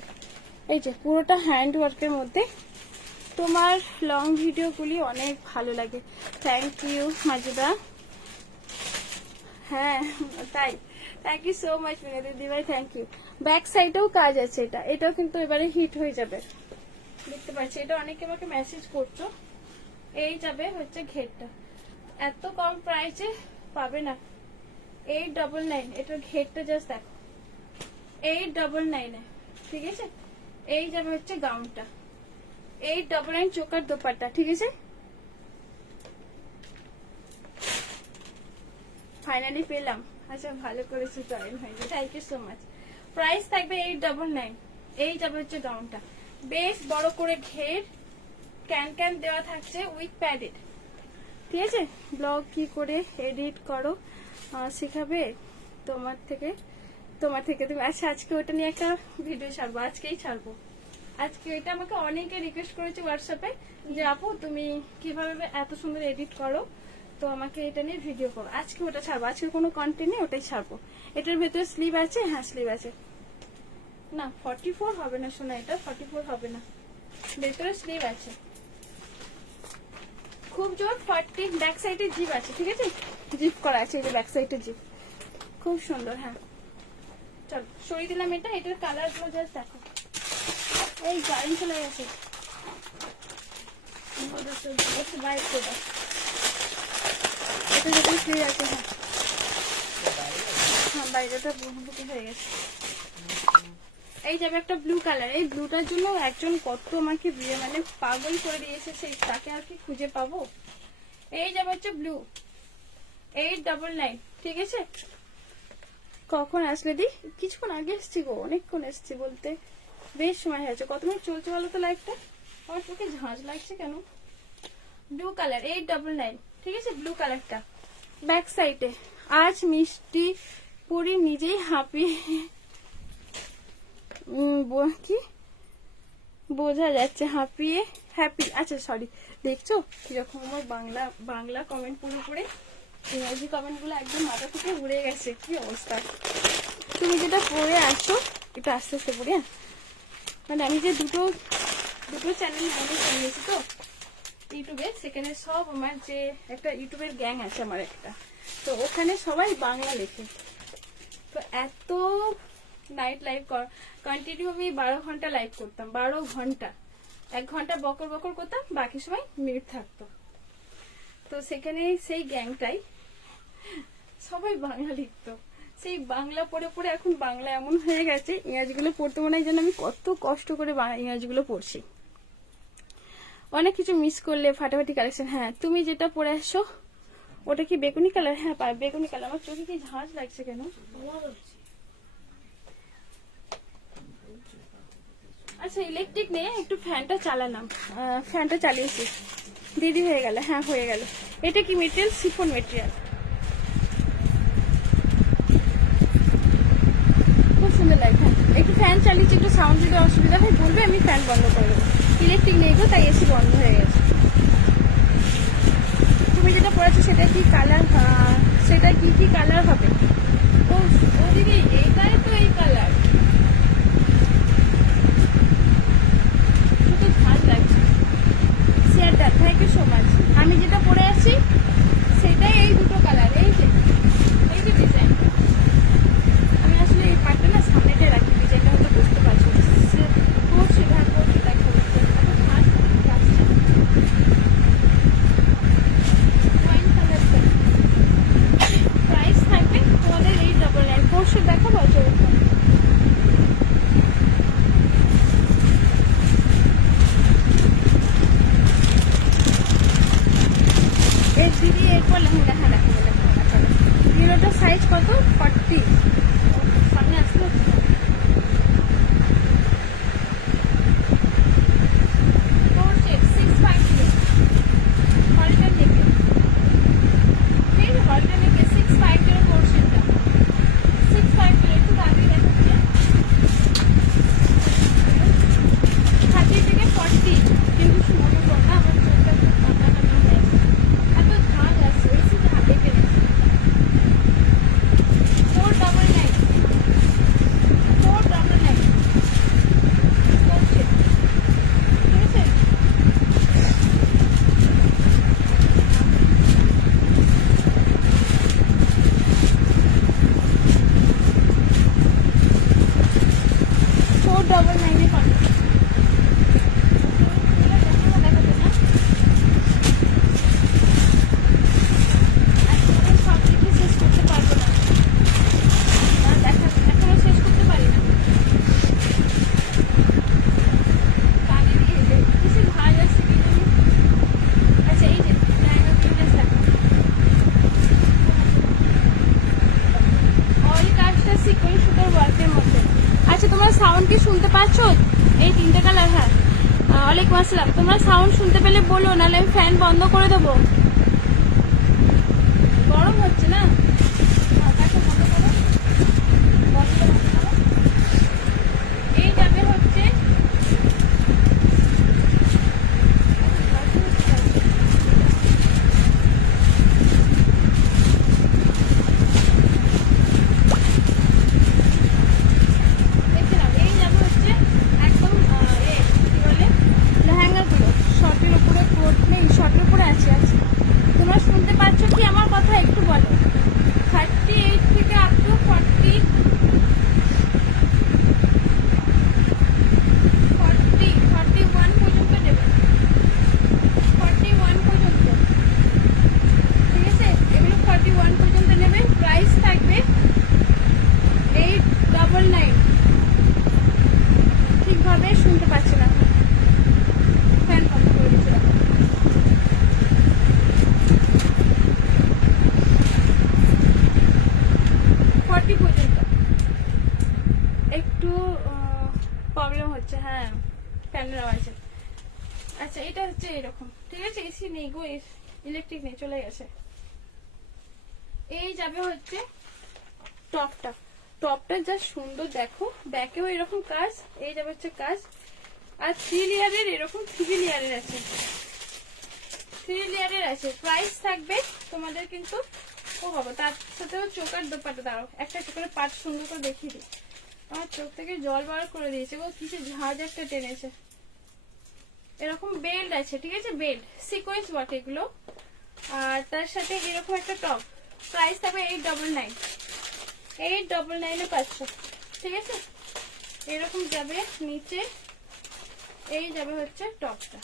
এই যে পুরোটা হ্যান্ড ওয়ার্কের মধ্যে। তোমার লং ভিডিওগুলি অনেক ভালো লাগে। থ্যাংক ইউ মাজুদা। হ্যাঁ তাই, thank you so much Mina দিদি ভাই, থ্যাংক ইউ। ব্যাক সাইডেও কাজ আছে, এটাও কিন্তু এবারে হিট হয়ে যাবে, দেখতে পাচ্ছি। এটা অনেকে আমাকে মেসেজ করছো। এই যাবে হচ্ছে ঘেরটা, এত কম প্রাইসে পাবে না। 899, এটার ঘেরটা জাস্ট দেখো, 899, ঠিক আছে। এই যাবে হচ্ছে গাউনটা 899, চোকার দোপাট্টা, ঠিক আছে। ফাইনালি পেলাম। আচ্ছা ভালো করেছো, জয়েন হয়েছে, thank you so much. Price থাকবে 899। এই যাবে হচ্ছে গাউনটা, বেশ বড় করে ঘের, ক্যান ক্যান দেওয়া থাকছে উইথ প্যাডেড, ঠিক আছে। ব্লগ কি করে এডিট করো শেখাবে তোমার থেকে তুমি। আচ্ছা আজকে ওটা নিয়ে একটা ভিডিও ছাড়বো, আজকেই ছাড়বো। আজকে এটা আমাকে অনেকে রিকোয়েস্ট করেছে হোয়াটসঅ্যাপে যে আপু তুমি কিভাবে এত সুন্দর এডিট করো, তো আমাকে এটা নিয়ে ভিডিও করো। আজকে ওটা ছাড়বো, আজকে কোনো কন্টেন্ট নেই, ওটাই ছাড়বো। এটার ভেতরে স্লিভ আছে, হ্যাঁ স্লিভ আছে। না 44 হবে না শোনা, এটা 44 হবে না, ভেতরে স্লিভ আছে। খুব জোর 40, ব্যাক সাইডে জিপ আছে, ঠিক আছে, জিপ করা আছে, এটা ব্যাক সাইডে জিপ, খুব সুন্দর। হ্যাঁ চল সরিয়ে দিলাম এটা। এটার কালার গুলো জাস্ট দেখো, এই গাড়ি চলে গেছে বাইক করে, এটা যেটা স্লিভ আছে। হ্যাঁ বাইরেটা বুকি হয়ে গেছে। এই যাবে একটা ব্লু কালার, এই ব্লুটার জন্য একজন কত আমাকে মানে পাগল করে দিয়েছে, সেই তাকে আর কি খুঁজে পাবো। এই যাবে হচ্ছে ব্লু, 899, ঠিক আছে। কখন আসলে দি? কিছুক্ষণ আগে এসছি গো, অনেকক্ষণ এসছি বলতে বেশ সময় হয়েছে। কত মিনিট চলছে বলো তো লাইভটা? আমার চোখে ঝাঁঝ লাগছে কেন? ব্লু কালার 899, ঠিক আছে, ব্লু কালারটা। ব্যাক সাইডে আজ মিষ্টি পুরি নিজেই হাঁপিয়ে কি বোঝা যাচ্ছে, হাঁপিয়ে হ্যাপি। আচ্ছা সরি, দেখছো কিরকম আমার বাংলা কমেন্ট পড়ে পড়ে ইংরেজি কমেন্ট গুলো একদম মাথা থেকে উড়ে গেছে, কি অবস্থা। তুমি যেটা পড়ে আসো একটু আস্তে আস্তে পড়ে, মানে আমি যে দুটো চ্যানেল মনে করিয়েছি তো ইউটিউবে, সেখানে সব আমার যে একটা ইউটিউবের গ্যাং আছে আমার একটা, তো ওখানে সবাই বাংলা লেখে। তো এত নাইট লাইভ কন্টিনিউ আমি 12 ঘন্টা লাইভ করতাম, 12 ঘন্টা, 1 ঘন্টা বকর বকর করতাম, বাকি সময় মিউট থাকতো। তো সেখানে সেই গ্যাংটাই সবাই বাঙালি তো, সেই বাংলা পড়ে পড়ে এখন বাংলা এমন হয়ে গেছে, ইংরাজিগুলো পড়তে মনে হয় যেন আমি কত কষ্ট করে ইংরাজিগুলো পড়ছি। অনেক কিছু মিস করলে ফাটাফাটি কালেকশন। হ্যাঁ, তুমি যেটা পরে আসছো ওটা কি বেগুনি কালার? হ্যাঁ বেগুনি কালার। আমার চোখে কি ঝাঁজ লাগছে কেন? আচ্ছা, ইলেকট্রিক নেই, একটু ফ্যানটা চালালাম, ফ্যানটা চালিয়েছি। দিদি হয়ে গেল? হ্যাঁ হয়ে গেল। এটা কি মেটেরিয়াল? শিফন মেটেরিয়াল, খুব সুন্দর লাগে। হ্যাঁ, একটু ফ্যান চালিয়েছি, একটু সাউন্ড দিতে অসুবিধা হয় বলবে, আমি ফ্যান বন্ধ করে দেবো। ইলেকট্রিক নেই গো, তাই এসি বন্ধ হয়ে গেছে। তুমি যেটা পড়েছো সেটা কি কালার? সেটা কি কি কালার হবে? ও ও দিদি, এইটাই তো এই কালার, শুধু ঝাঁজ লাগছে। শেয়ারটা, থ্যাংক ইউ সো মাচ। আমি যেটা পরে আছি সেটাই এই দুটো কালার। এই যে ডিজাইন, আমি আসলে এই পার্টটা না সামনেটাই রাখি, ডিজাইনটা হয়তো বুঝতে পারছো। করছি ভাই, করছি, দেখো প্রাইস থাকবে তোমাদের 899। পরশু দেখো বছর এক দিদি একবার লেহেঙ্গা। হ্যাঁ দেখো ইউরোটার সাইজ কত? 40। সামনে আসতে হচ্ছে। সাউন্ড কি শুনতে পাচ্ছ? এই তিনটে কালার। হ্যাঁ, ওয়ালাইকুম আসসালাম। তোমরা সাউন্ড শুনতে পেলে বলো, নাহলে আমি ফ্যান বন্ধ করে দেবো। গরম হচ্ছে না, এই যাবে হচ্ছে প্রবলেম হচ্ছে। হ্যাঁ, ফ্যানের আওয়াজে। আচ্ছা, এটা হচ্ছে এরকম, ঠিক আছে। এসি নেই গো, ইলেকট্রিক নেই, চলে গেছে। এই যাবে হচ্ছে টপটা। টপটা যা সুন্দর দেখো, ব্যাকেও এরকম কাজ, এই যাবে হচ্ছে কাজ। আর 3 লেয়ারের, এরকম 3 লেয়ারের আছে, 3 লেয়ারের আছে। প্রাইস থাকবে তোমাদের কিন্তু, ও বাবা, তার সাথেও চোখের দোপাটা। দাঁড়াও, একটা চোখের পাট সুন্দর করে দেখিয়ে দিই। আমার চোখ থেকে জল বার করে দিয়েছে ও, কিসে ঝাঁজ একটা টেনেছে। এরকম বেল্ট আছে, ঠিক আছে, বেল্ট সিকোয়েন্স ওয়ার্ক এগুলো। আর তার সাথে এরকম একটা টপ। প্রাইস থাকবে 899। 899 পাচ্ছ, ঠিক আছে। এরকম যাবে নিচে, এই যাবে হচ্ছে টপটা,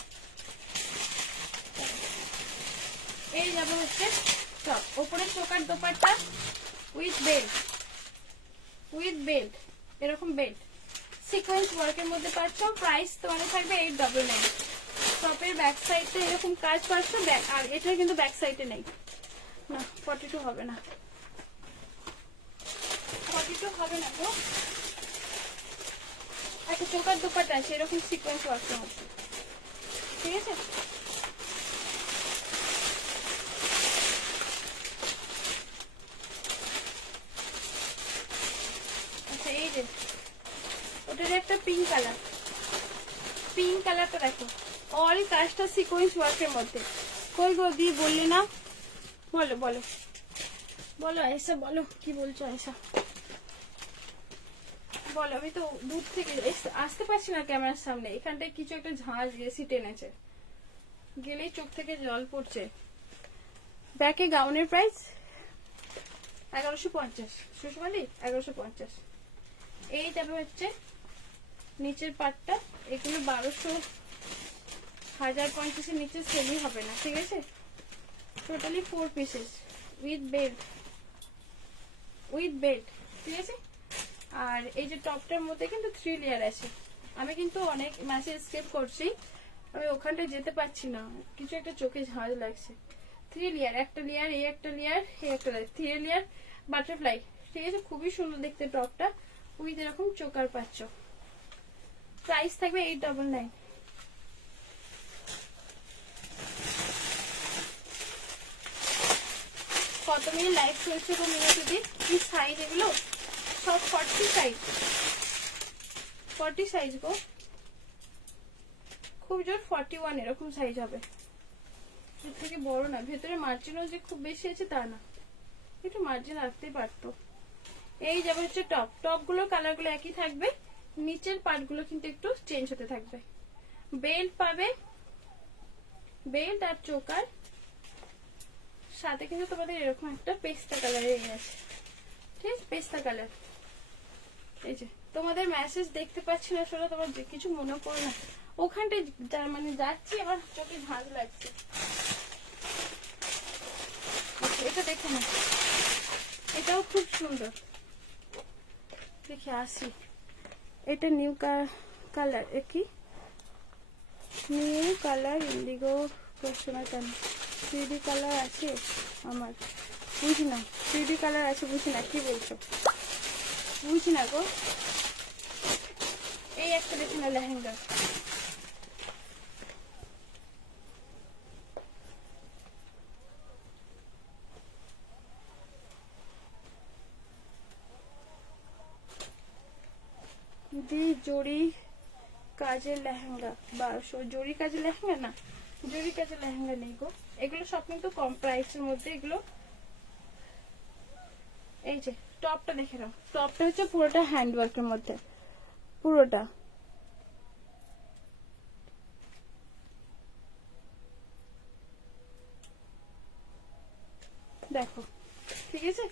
এই যাবে হচ্ছে টপ, ওপরে চোকার দোপাট্টা উইথ বেল্ট, এরকম বেল্ট সিকোয়েন্স ওয়ার্কের মধ্যে পাচ্ছ। প্রাইস তোমাদের থাকবে 899। টপের ব্যাক সাইডে এরকম কাজ পাচ্ছ, আর এটা কিন্তু ব্যাক সাইডে নেই না, 42 হবে না, 42 হবে না গো। একটা চোকার দোপাট্টা আছে এরকম সিকোয়েন্স ওয়ার্কের মধ্যে, ঠিক আছে। আচ্ছা এই যে ওটার একটা পিঙ্ক কালার, পিঙ্ক কালারটা দেখো, অল কাজটা সিকোয়েন্স ওয়ার্কের মধ্যে। কই গো দি বললে না, বলো বলো বলো আয়েশা, বলো কি বলছো আয়েশা, বলো। আমি তো দূর থেকে আসতে পারছি না ক্যামেরার সামনে, এখানটায় কিছু একটা ঝাঁঝ এসি টেনেছে, গেলেই চোখ থেকে জল পড়ছে। ব্যাকে গাউনের প্রাইস 1150, সুষমালি 1150। এই যাবে হচ্ছে নিচের পাটটা, এগুলো 1200 1050-এর নিচে সেলই হবে না, ঠিক আছে। টোটালি 4 পিসেস উইথ বেল্ট, ঠিক আছে। আর এই যে টপটার মধ্যে কিন্তু 3 লেয়ার আছে। আমি কিন্তু অনেক ম্যাসেজ স্কিপ করছি, আমি ওখানটা যেতে পারছি না, কিছু একটা চোখে ঝাঁজ লাগছে। 3 লেয়ার, একটা লেয়ার, এই একটা লেয়ার, এই একটা লেয়ার, 3 লেয়ার বাটারফ্লাই, ঠিক আছে। খুবই সুন্দর দেখতে টপটা, উইথ এরকম চোকার পাচ্ছ। প্রাইস থাকবে 899। কত মিনিট লাইভ চলছে গো মিনিট? কি সাইজ এগুলো? সব 40 সাইজ, 40 সাইজ গো, খুব জোর 41 এরকম সাইজ হবে, এর থেকে বড় না। ভেতরে মার্জিনও যে খুব বেশি আছে তা না, একটু মার্জিন রাখতেই পারতো। এই যাবে হচ্ছে টপ, টপগুলোর কালারগুলো একই থাকবে, নিচের পার্টগুলো কিন্তু একটু চেঞ্জ হতে থাকবে। বেল্ট পাবে, বেল্ট আর চোকার সাথে কিন্তু তোমাদের এরকম একটা পেস্তা কালারের আছে, ঠিক আছে, পেস্তা কালার। এই যে তোমাদের মেসেজ দেখতে পাচ্ছি না, শোনো তোমার কিছু মনে করো না, ওখানটায় মানে যাচ্ছি আমার চোখে ঝাঁজ লাগছে। এটা দেখো না, এটাও খুব সুন্দর, দেখে আসি। এটা নিউ কালার, কি new colour Indigo question, 3D colour আছে আমার, বুঝি না 3D কালার আছে, বুঝি না কি বলছো, বুঝি না গো। এই একটা দেখি না লেহেঙ্গা, জরি কাজের লেহেঙ্গা 1200, জরি কাজের লেহেঙ্গা না, জরি কাজের লেহেঙ্গা নেই গো, এগুলো সব কিন্তু কম প্রাইসের মধ্যে এগুলো। এই যে টপটা দেখে নাও, টপটা হচ্ছে পুরোটা হ্যান্ডওয়ার্কের মধ্যে, পুরোটা দেখো, ঠিক আছে।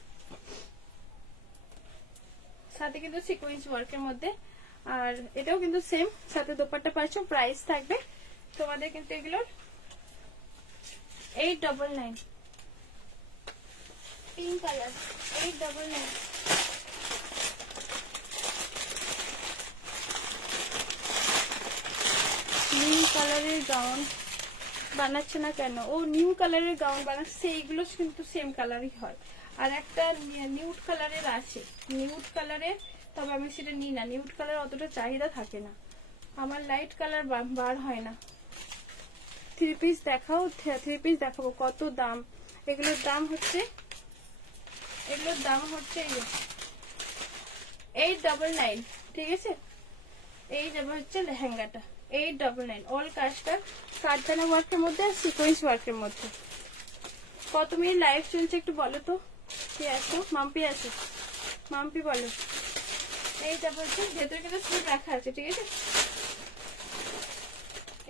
সাথে কিন্তু সিকোয়েন্স ওয়ার্কের মধ্যে, আর এটাও কিন্তু সেম, সাথে দোপাট্টা পাচ্ছ। প্রাইস থাকবে তোমাদের কিন্তু এগুলোর 899। Pink colour 899। নিউ কালারের গাউন বানাচ্ছে না কেন? ও নিউ কালারের গাউন বানাচ্ছে, এইগুলো কিন্তু সেম কালারই হয়। আর একটা নিউড কালারের আছে, নিউড কালারের, তবে আমি সেটা নিই না, নিউড কালার অতটা চাহিদা থাকে না, আমার লাইট কালার বার হয় না। 3 পিস দেখাও, 3 পিস দেখাবো। কত দাম এগুলোর? দাম হচ্ছে, এগুলোর দাম হচ্ছে 899, ঠিক আছে। এই যাবে হচ্ছে লেহেঙ্গাটা 899, অল কাজটা কারখানা ওয়ার্কের মধ্যে আর সিকোয়েন্স ওয়ার্কের মধ্যে। কত মিনিট লাইভ চলছে একটু বলো তো, কে আছো? মাম্পি আছে, মাম্পি বলো। এই যাবে হচ্ছে, ভেতরে কিন্তু স্লিপ রাখা আছে, ঠিক আছে।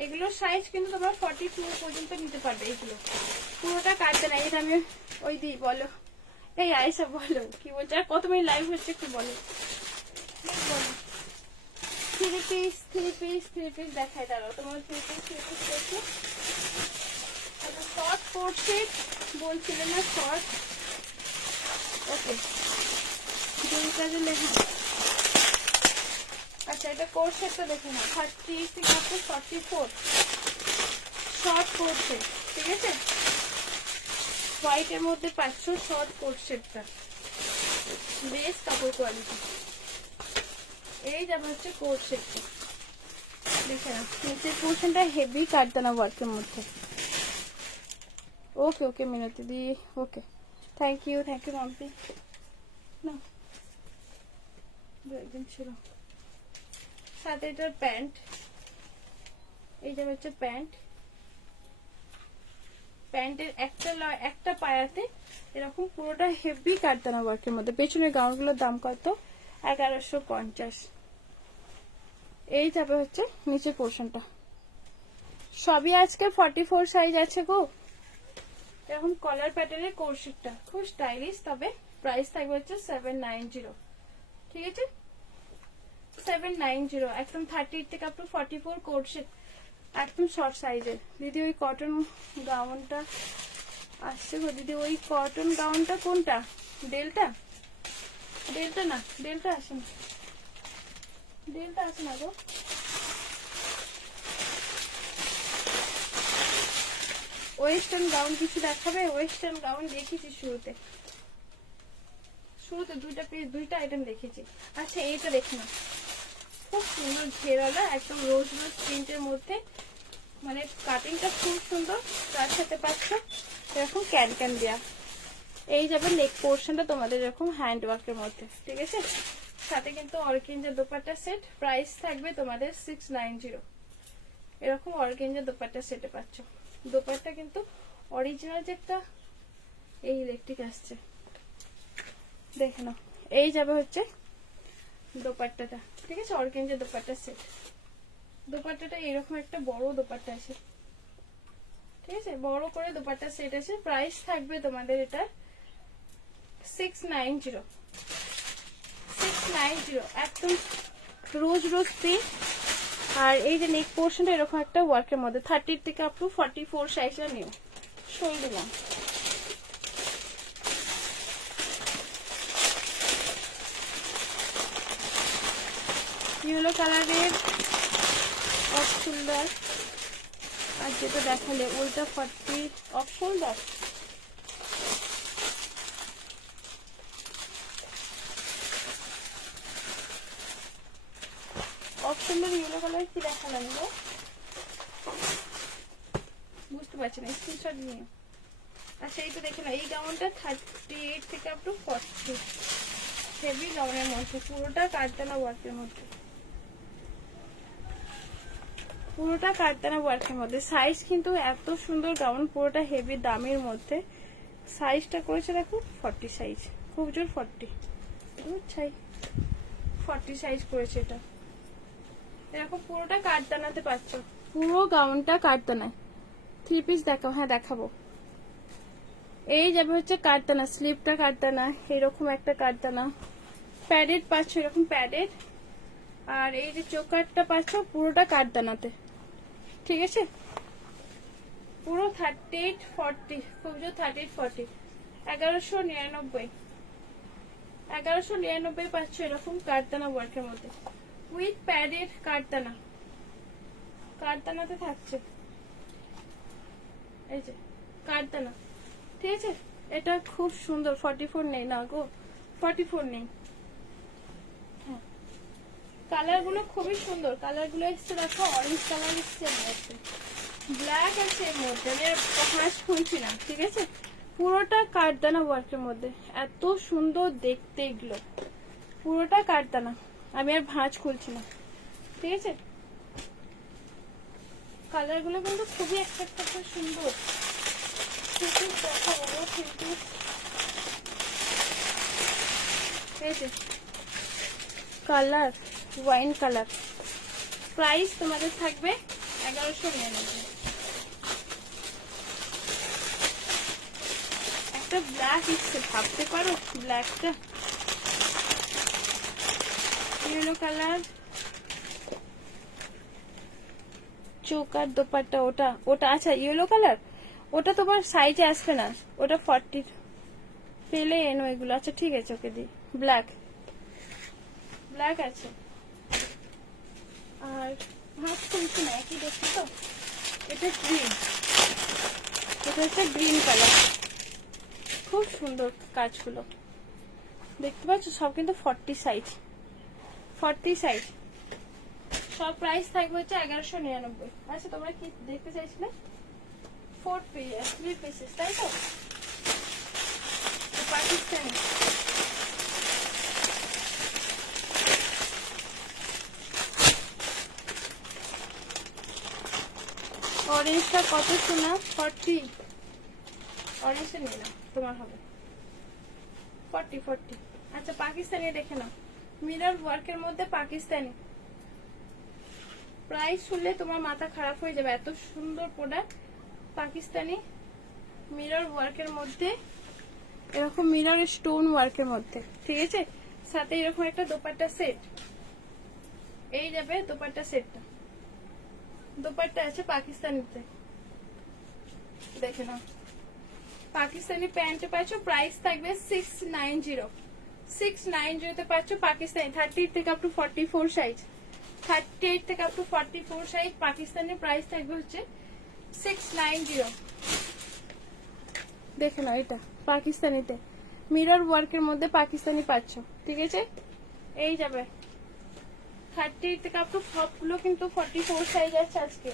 এগুলোর সাইজ কিন্তু তোমরা 42 পর্যন্ত নিতে পারবে, এগুলো পুরোটা কাটতে নাই। এটা আমি ওই দিই, বলো এই আয়েশা বলো কি বলছো, আর কত মিনিট লাইভ হচ্ছে একটু বলো, বলো। 3 পিস দেখাই, দাঁড়াও তোমার 3 পিস দেখো। শর্ট কোট সেট বলছি ছিল না শর্ট। ওকে, দুইটা যে লেখা। আচ্ছা, এটা কোর্স সেটটা দেখে না, 38 থেকে up to 44 short course set. ঠিক আছে, হোয়াইটের মধ্যে পাচ্ছ শর্ট কোর্স সেটটা, বেশ কাপড় কোয়ালিটি। এই যাবে হচ্ছে কোর্স সেটটা, দেখে না নিচের পোর্শনটা হেভি কাটদানা ওয়ার্কের মধ্যে। ওকে ওকে মিনতি দি, ওকে, থ্যাংক ইউ মাম্পি। না, দু একদিন ছিল। সাথে এটার প্যান্ট, এই যাবে হচ্ছে প্যান্ট। প্যান্টের একটা পায়াতে এরকম পুরোটা হেভি কাটদানা ওয়ার্কের মধ্যে। পেছনের গাউনগুলোর দাম কত? 1150। এই যাবে হচ্ছে নিচের পোর্শনটা। সবই আজকে 44 সাইজ আছে গো। এরকম কলার প্যাটার্নের কোর্সেটটা খুব স্টাইলিশ, তবে প্রাইস থাকবে হচ্ছে 790। ঠিক আছে, 790 একদম 38 থেকে আপ টু 44 কোর্সেট, একদম শর্ট সাইজের। দিদি ওই কটন গাউনটা আসছে গো দিদি, ওই কটন গাউনটা কোনটা? ডেলটা? ডেলটা না, ডেলটা আসে না, ডেলটা আসে না গো। ওয়েস্টার্ন গাউন কিছু দেখাবে? ওয়েস্টার্ন গাউন দেখেছি শুরুতে দুইটা আইটেম দেখেছি। আচ্ছা, এইটা দেখে না, খুব সুন্দর ঘেরালা, একদম রোজ রোজ প্রিন্টের মধ্যে, মানে কাটিংটা খুব সুন্দর। তার সাথে পাচ্ছ এরকম ক্যান দেয়া। এই যাবে নেক পোর্শনটা তোমাদের এরকম হ্যান্ড ওয়ার্কের মধ্যে। ঠিক আছে, সাথে কিন্তু অর্গেঞ্জা দোপাট্টা সেট, প্রাইস থাকবে তোমাদের 690। এরকম অর্গেঞ্জা দোপাট্টা সেটে পাচ্ছ। দোপাট্টা কিন্তু অরিজিনাল যে একটা এই ইলেকট্রিক আসছে, দেখে নাও। এই যাবে হচ্ছে দোপাট্টাটা। ঠিক আছে, অর্গেঞ্জা দোপাট্টা সেট। দোপাট্টাটা এরকম একটা বড় দোপাট্টা আছে। ঠিক আছে, বড় করে দোপাট্টা সেট আছে। প্রাইস থাকবে তোমাদের এটা 690। একদম রোজ রোজ প্রিন্ট। আর এই যে নেক পোর্শনটা এরকম একটা ওয়ার্কের মধ্যে, 30 থেকে আপ টু 44 সাইজটা নিও। শোল দিলাম। ইয়েলো কালারের অফ শোল্ডার, আর যেটা দেখালে ওইটা 40 off shoulder. Off shoulder yellow colour কি দেখালাম গো? বুঝতে পারছি না, স্ক্রিনশট নিয়ে। আচ্ছা, এই তো দেখে না, এই গাউনটা 38 থেকে আপ টু 40, হেভি গাউনের মধ্যে, পুরোটা কাটদানা ওয়ার্কের মধ্যে, পুরোটা কাটদানা ওয়ার্কের মধ্যে। সাইজ কিন্তু এত সুন্দর গাউন, পুরোটা হেভি দামের মধ্যে। সাইজটা করেছে দেখো 40 সাইজ, খুব জোর 40, 40 সাইজ করেছে এটা। এরকম পুরোটা কাটদানাতে পাচ্ছ, পুরো গাউনটা কাটদানায়। 3 পিস দেখাও? হ্যাঁ দেখাবো। এই যাবে হচ্ছে কাটদানা, স্লিপটা কাটদানা, এরকম একটা কাটদানা। প্যাডেড পাচ্ছ, এরকম প্যাডেড। আর এই যে চোকারটা পাচ্ছ পুরোটা কাটদানাতে। ঠিক আছে, পুরো 38 40, খুব জোর 38 40, 1199 পাচ্ছ এরকম কাটদানা ওয়ার্কের মধ্যে, উইথ প্যাডেড কাটদানা। কাটদানাতে থাকছে, এই যে কাটদানা। ঠিক আছে, এটা খুব সুন্দর। 44 নেই না গো, 44 নেই। হ্যাঁ, কালার গুলো খুবই সুন্দর। কালার গুলো এসছে দেখো, অরেঞ্জ কালার এসছে, ব্ল্যাক আছে এর মধ্যে। আমি ভাঁজ খুলছি না। ঠিক আছে, পুরোটা কাটদানা ওয়ার্কের মধ্যে, এত সুন্দর দেখতে এগুলো, পুরোটা কাটদানা। আমি আর ভাঁজ খুলছি না। ঠিক আছে, কালার গুলো কিন্তু খুবই একটা সুন্দর। কালার ওয়াইন কালার, প্রাইস তোমাদের থাকবে 1199। একটা ব্ল্যাক ইচ্ছে, ভাবতে পারো ব্ল্যাকটা, ইয়েলো কালার চোকার দোপাট্টা, ওটা আচ্ছা ইয়েলো কালার, ওটা তোমার সাইজে আসবে না, ওটা 40 পেলে এনো এগুলো। আচ্ছা ঠিক আছে, ওকে দিই। ব্ল্যাক ব্ল্যাক আছে। আর হাত খুলছি না, একই দেখছি তো। এটা গ্রিন, এটা হচ্ছে গ্রিন কালার, খুব সুন্দর কাজগুলো দেখতে পাচ্ছ। সব কিন্তু 40 সাইজ, 40 সাইজ। সব প্রাইস থাকবে হচ্ছে 1199। আচ্ছা তোমরা কি দেখতে চাইছিলে? 3 পিসেস, তাই তো? পাকিস্তানি অরেঞ্জটা কত শোনা? 40। অরেঞ্জটা নিয়ে না, তোমার হবে 40। আচ্ছা পাকিস্তানি দেখে নাও, মিরর ওয়ার্কের মধ্যে পাকিস্তানি। প্রাইস শুনলে তোমার মাথা খারাপ হয়ে যাবে, এত সুন্দর প্রোডাক্ট। পাকিস্তানি মিরর ওয়ার্কের মধ্যে, এরকম মিরর স্টোন ওয়ার্কের মধ্যে, ঠিক আছে? সাথে এরকম একটা দোপাট্টা সেট, এই যাবে দোপাট্টা সেটটা। দোপাট্টা আছে পাকিস্তানিতে, দেখে নাও। পাকিস্তানি প্যান্টে পাচ্ছ, প্রাইস থাকবে 690। 690 তে পাচ্ছ পাকিস্তানি 38 থেকে আপ টু 44 সাইজ। 38 থেকে up to 44 size Pakistani, price থাকবে হচ্ছে 690। দেখে নাও, এটা পাকিস্তানিতে মিরর ওয়ার্কের মধ্যে পাকিস্তানি পাচ্ছ, ঠিক আছে? এই যাবে 38 থেকে আপ টু সবগুলো কিন্তু 44 সাইজ আছে আজকে।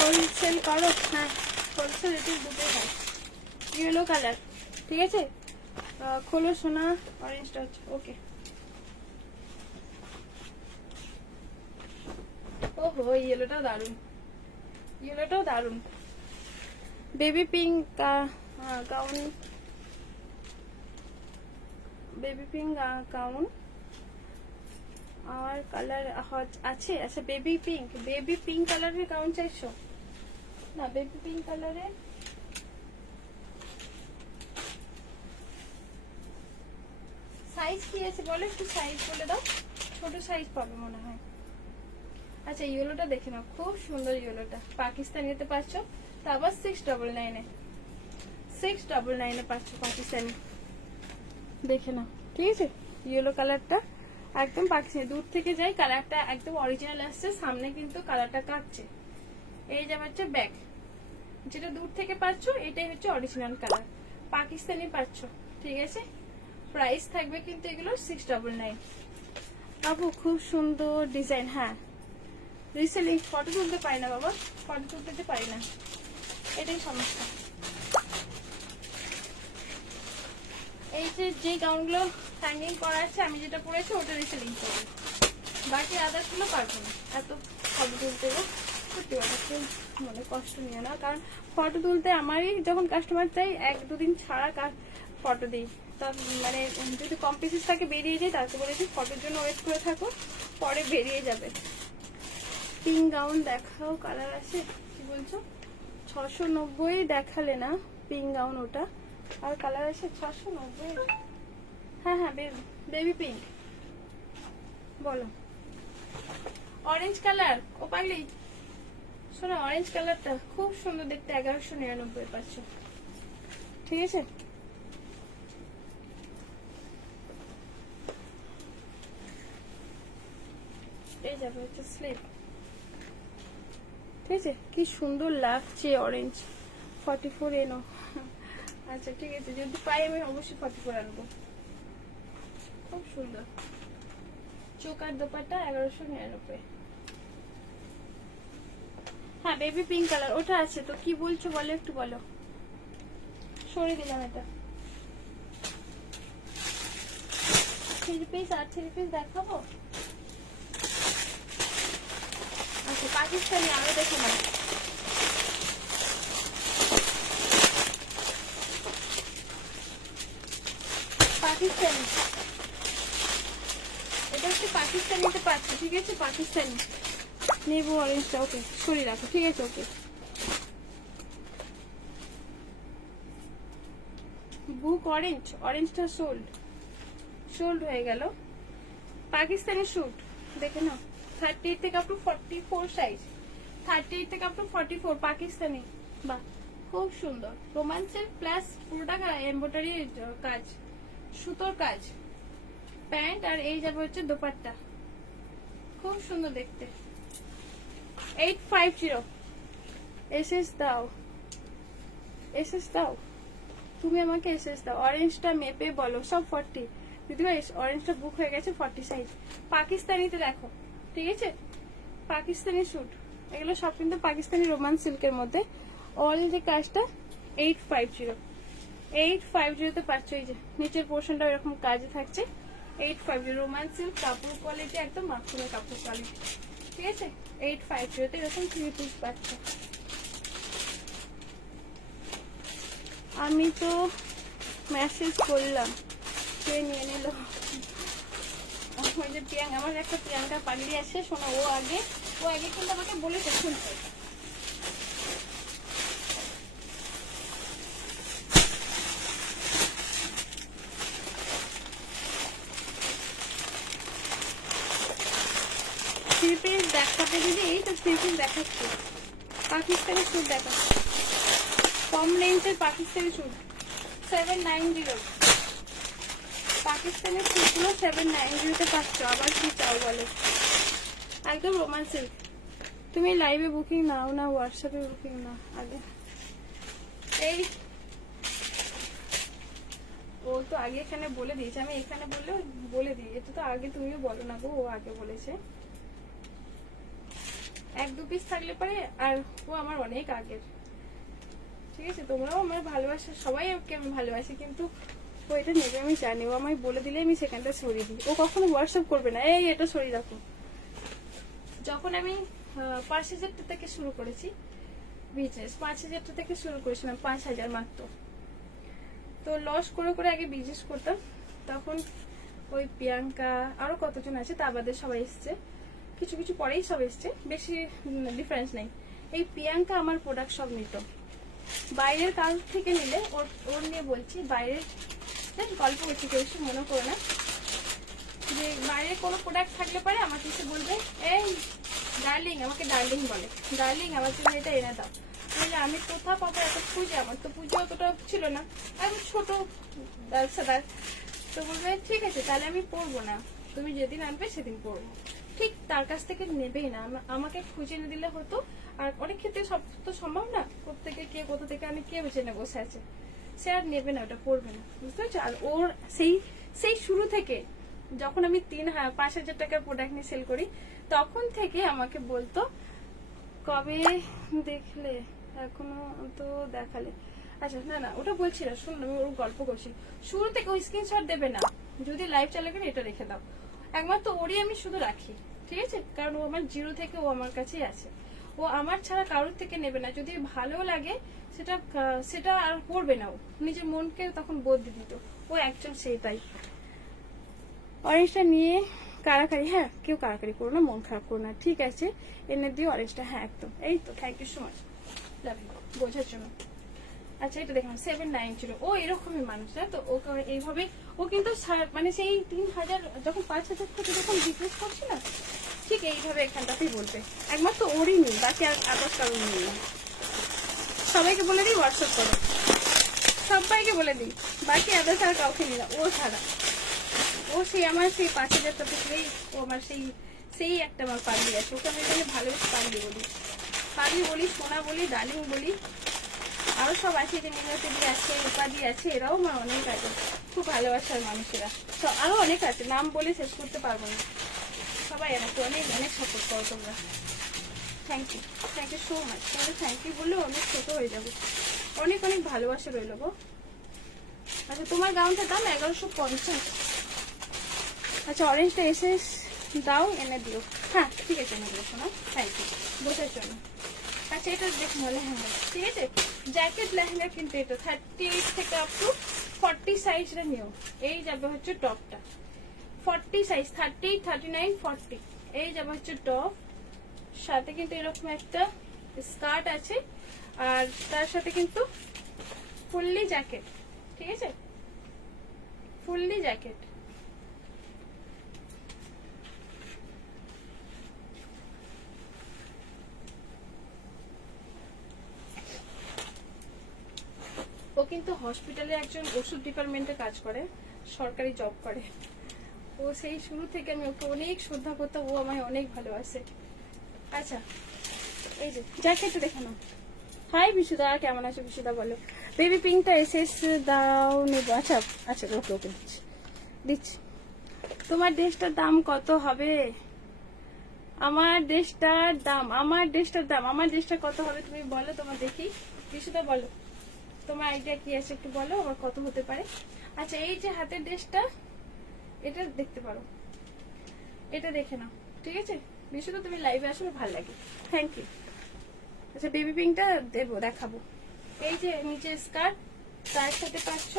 হোলসেল করো? হ্যাঁ হোলসেল রেটে দুটোই হয়। ইয়েলো কালার, ঠিক আছে? খোলো সোনা, অরেঞ্জটা আছে, ওকে। ওহো ইয়েলোটাও দারুন, ইয়েলোটাও দারুন। Baby pink gown, baby pink gown আর কালার আছে। আচ্ছা বেবি পিঙ্ক কালারের গাউন চাইছো না? বেবি পিঙ্ক কালারের সাইজ কি আছে বলো, একটু সাইজ বলে দাও। ছোট সাইজ পাবে মনে হয়। আচ্ছা ইয়েলোটা দেখে নাও, খুব সুন্দর ইয়েলোটা। পাকিস্তানিতে পাচ্ছ, তা আবার 699 এ, 699 এ পাচ্ছ পাকিস্তানি। দেখে নাও, ঠিক আছে? ইয়েলো কালারটা একদম পাকিস্তানি, দূর থেকে যাই কালারটা একদম অরিজিনাল আসছে, সামনে কিন্তু কালারটা কাটছে। এই যে হচ্ছে ব্যাক, যেটা দূর থেকে পাচ্ছ এটাই হচ্ছে অরিজিনাল কালার, পাকিস্তানি পাচ্ছ, ঠিক আছে? প্রাইস থাকবে কিন্তু এগুলো 699। বাবু খুব সুন্দর ডিজাইন। হ্যাঁ রিসেলিং, ফটো তুলতে পারি না বাবা, ফটো তুলতে পারি না, এটাই সমস্যা। এই যে গাউনগুলো হ্যাঙ্গিং করা আছে, আমি যেটা পরেছি ওটা রিসেলিং করবো, বাকি আদার্স গুলো পারবো না। এত ফটো তুলতে সত্যি কথা মনে কষ্ট নিয়ে না, কারণ ফটো তুলতে আমারই যখন কাস্টমার চাই 1-2 দিন ছাড়া ফটো দিই। তা মানে যদি কম পিসেস থাকে বেরিয়ে যায়, তাকে বলেছি ফটোর জন্য ওয়েট করে থাকো, পরে বেরিয়ে যাবে। পিঙ্ক গাউন দেখাও, কালার আছে কি বলছো? 690 দেখালে না পিঙ্ক গাউন, ওটা আর কালার আছে 690। হ্যাঁ হ্যাঁ বেবি পিঙ্ক বলো। অরেঞ্জ কালার, ও পাগলি শোনো, অরেঞ্জ কালারটা খুব সুন্দর দেখতে, 1199 পাচ্ছ, ঠিক আছে? এই যাবে হচ্ছে স্লিপ, ঠিক আছে? কি সুন্দর লাগছে অরেঞ্জ। 44 এনো। আচ্ছা ঠিক আছে, যদি পাই আমি অবশ্যই 44 আনবো। খুব সুন্দর চোকার দোপাট্টা, 1199। হ্যাঁ বেবি পিঙ্ক কালার ওটা আছে তো, কি বলছো বলো, একটু বলো। সরিয়ে দিলাম এটা। 3 পিস আর 3 পিস দেখাবো। আচ্ছা পাকিস্তানি আরো দেখো না, পাকিস্তানি, এটা হচ্ছে পাকিস্তানিতে পাচ্ছি, ঠিক আছে? পাকিস্তানি নেবো অরেঞ্জটা, ওকে সরিয়ে রাখো, ঠিক আছে? ওকে বুক অরেঞ্জ, অরেঞ্জটা সোল্ড হয়ে গেল। পাকিস্তানি স্যুট দেখে নাও, 38 থেকে আপ টু 44 সাইজ, 38 থেকে আপ টু 44 পাকিস্তানি। বাহ, খুব সুন্দর রোমান্সের প্লাস পুরোটা এমব্রয়ডারি কাজ, সুতোর কাজ। প্যান্ট আর এই যাবে হচ্ছে দোপাট্টা, খুব সুন্দর দেখতে। 850 এসএস দাও, এসএস দাও, তুমি আমাকে এসএস দাও। অরেঞ্জটা মেপে বলো, সব 40, যদি অরেঞ্জটা বুক হয়ে গেছে 40 সাইজ। পাকিস্তানিতে দেখো, ঠিক আছে, পাকিস্তানি স্যুট এগুলো সব কিন্তু পাকিস্তানি রোমান সিল্কের মধ্যে। অল যে কাজটা 850 তে পাচ্ছ। এই যে নিচের পোর্শনটা এরকম কাজে থাকছে। 850 রোমান সিল্ক, কাপড় কোয়ালিটি একদম মাখনের কাপড় কোয়ালিটি, ঠিক আছে। 850 তে এরকম 3 পিস পাচ্ছ। আমি তো মেসেজ করলাম, কে নিয়ে নিল? ওই যে প্রিয়াঙ্কা, আমার একটা প্রিয়াঙ্কা পাগলি আছে, শোনো, ও আগে কিন্তু আমাকে বলেছে শুনতে। থ্রি পিস দেখাতে দিদি, এই তো থ্রি পিস দেখাচ্ছি। পাকিস্তানি স্যুট দেখাচ্ছি, কম রেঞ্জের পাকিস্তানি স্যুট 790। পাকিস্তানের স্যুটগুলো 790 পাচ্ছ। আবার কি চাও বলো? একদম রোমান সিল্ক। তুমি লাইভে বুকিং নাও না হোয়াটসঅ্যাপে বুকিং না আগে? এই ও তো আগে এখানে বলে দিয়েছে, আমি এখানে বলে দিই। এটা তো আগে তুমিও বলো না গো, ও আগে বলেছে। 1-2 পিস থাকলে পরে, আর ও আমার অনেক আগের, ঠিক আছে। তোমরাও আমার ভালোবাসা, সবাই ওকে আমি ভালোবাসি, কিন্তু ও এটা নেবে আমি জানি। ও আমায় বলে দিলে আমি সেখানটা সরিয়ে দিই। ও কখনো হোয়াটসঅ্যাপ করবে না, এই এটা সরিয়ে রাখো। যখন আমি 5,000 থেকে শুরু করেছি বিজনেস, 5,000 থেকে শুরু করেছিলাম, 5,000 মাত্র। তো লস করে করে আগে বিজনেস করতাম, তখন ওই প্রিয়াঙ্কা আরো কতজন আছে, তা বাদে সবাই এসছে, কিছু কিছু পরেই সব এসছে, বেশি ডিফারেন্স নেই। এই প্রিয়াঙ্কা আমার প্রোডাক্ট সব নিত। বাইরের কাজ থেকে নিলে ওর নিয়ে বলছি, বাইরের গল্প করছি, কেউ মনে করো না, যে বাইরের কোনো প্রোডাক্ট থাকলে পরে আমাকে এসে বলবে, এই ডার্লিং, আমাকে ডার্লিং বলে, ডার্লিং আমার জন্য এটা এনে দাও। তাহলে আমি কোথাও পাবো এত পুজো? আমার তো পুজো অতটা ছিল না, আমি ছোট ব্যবসাদার। তো বলবে ঠিক আছে, তাহলে আমি পরবো না, তুমি যেদিন আনবে সেদিন পরবো। ঠিক তার কাছ থেকে নেবেই না, আমাকে খুঁজে এনে দিলে হতো। আর অনেক ক্ষেত্রে সব তো সম্ভব না, প্রত্যেকে কে কোথা থেকে আমি কে জেনে বসে আছে, সে আর নেবে না, ওটা পড়বে না, বুঝতে পারছো। আর ওর সেই শুরু থেকে, যখন আমি 5,000 টাকার প্রোডাক্ট নিয়ে সেল করি, তখন থেকে আমাকে বলতো, কবে দেখলে, এখনো তো দেখালে। আচ্ছা না ওটা বলছি না, শুনুন, আমি ওর গল্প করছি। শুরু থেকে ওই স্ক্রিনশট দেবে না, যদি লাইভ চালাবেন এটা রেখে দাও। একমাত্র ওরই আমি শুধু রাখি, ঠিক আছে, কারণ ও আমার জিরো থেকে ও আমার কাছেই আছে। ও আমার ছাড়া কারোর থেকে নেবে না, যদি ভালো লাগে সেটা আর করবে না। ও নিজের মনকে তখন বদলে দিত, ও একজন সেই তাই। অরেঞ্জটা নিয়ে কারাকারি, হ্যাঁ কেউ কারাকারি করো না, মন খারাপ করো না, ঠিক আছে, এনে দিও অরেঞ্জটা। হ্যাঁ একদম, এই তো, thank you so much, love you, বোঝার জন্য। আচ্ছা এটা দেখলাম 790। ও এরকমই মানুষ, না তো ও এইভাবে, ও কিন্তু মানে সেই 3,000 যখন 5,000 থেকে যখন বিজনেস করছি না, ঠিক এইভাবে এখানটাতেই বলবে। একমাত্র ওরই নেই, বাকি আর আদার্স কারণ নেই। সবাইকে বলে দিই হোয়াটসঅ্যাপ করো, সবাইকে বলে দিই, বাকি আদার্স আর কাউকে নিই না, ও ছাড়া। ও সেই আমার সেই 5,000 থেকেই ও আমার সেই একটা আমার পাগলি আছে, ওকে আমি এখানে ভালোবেসে পাগলি বলি, সোনা বলি, ডার্লিং বলি। আরো সব আছে, যে মিনতি আছে, উপাধি আছে, এরাও আমার অনেক আছে, খুব ভালোবাসার মানুষেরা। তো আরো অনেক আছে, নাম বলে শেষ করতে পারবো না। সবাই আমাকে অনেক অনেক সাপোর্ট করো তোমরা, থ্যাংক ইউ সো মাচ। তোমাদের থ্যাংক ইউ বললেও অনেক ছোট হয়ে যাবো, অনেক অনেক ভালোবাসা রইল গো। আচ্ছা তোমার গাউনটার দাম 1150। আচ্ছা অরেঞ্জটা এসে দাও, এনে দিও। হ্যাঁ ঠিক আছে, এনে দিও শোনা, থ্যাংক ইউ বোঝার জন্য। আচ্ছা এটা দেখুন লেহেঙ্গা, ঠিক আছে, জ্যাকেট লেহেঙ্গা, কিন্তু এটা 38 থেকে আপ টু 40 সাইজটা নিও। এই যাবে হচ্ছে টপটা 40 সাইজ, 38, 39, 40, এই যাবে হচ্ছে টপ। সাথে কিন্তু এরকম একটা স্কার্ট আছে, আর তার সাথে কিন্তু ফুললি জ্যাকেট, ঠিক আছে, ফুললি জ্যাকেট। ও কিন্তু হসপিটালে একজন ওষুধ ডিপার্টমেন্টে কাজ করে, সরকারি জব করে। ও সেই শুরু থেকে আমি ওকে অনেক শ্রদ্ধা করতাম, ও আমায় অনেক ভালোবাসে। আচ্ছা এই যে জ্যাকেটটা দেখে নাও। হাই বিশুদা, কেমন আছো বিশুদা বলো। বেবি পিঙ্কটা এসএস দাও নেবো। আচ্ছা আচ্ছা ওকে ওকে দিচ্ছি দিচ্ছি। তোমার ড্রেসটার দাম কত হবে? আমার ড্রেসটার দাম আমার ড্রেসটা কত হবে তুমি বলো, তোমার দেখি বিশুদা বলো, তোমার আইডিয়া কি আছে একটু বলো, আমার কত হতে পারে। আচ্ছা এই যে হাতের ড্রেসটা, এটা দেখতে পারো, এটা দেখে নাও, ঠিক আছে বিশুদা, তুমি লাইভে আসলে ভালো লাগে। Thank you. আচ্ছা বেবি পিঙ্কটা দেখাবো। এই যে নিচে স্কার্ট, তার সাথে পাচ্ছ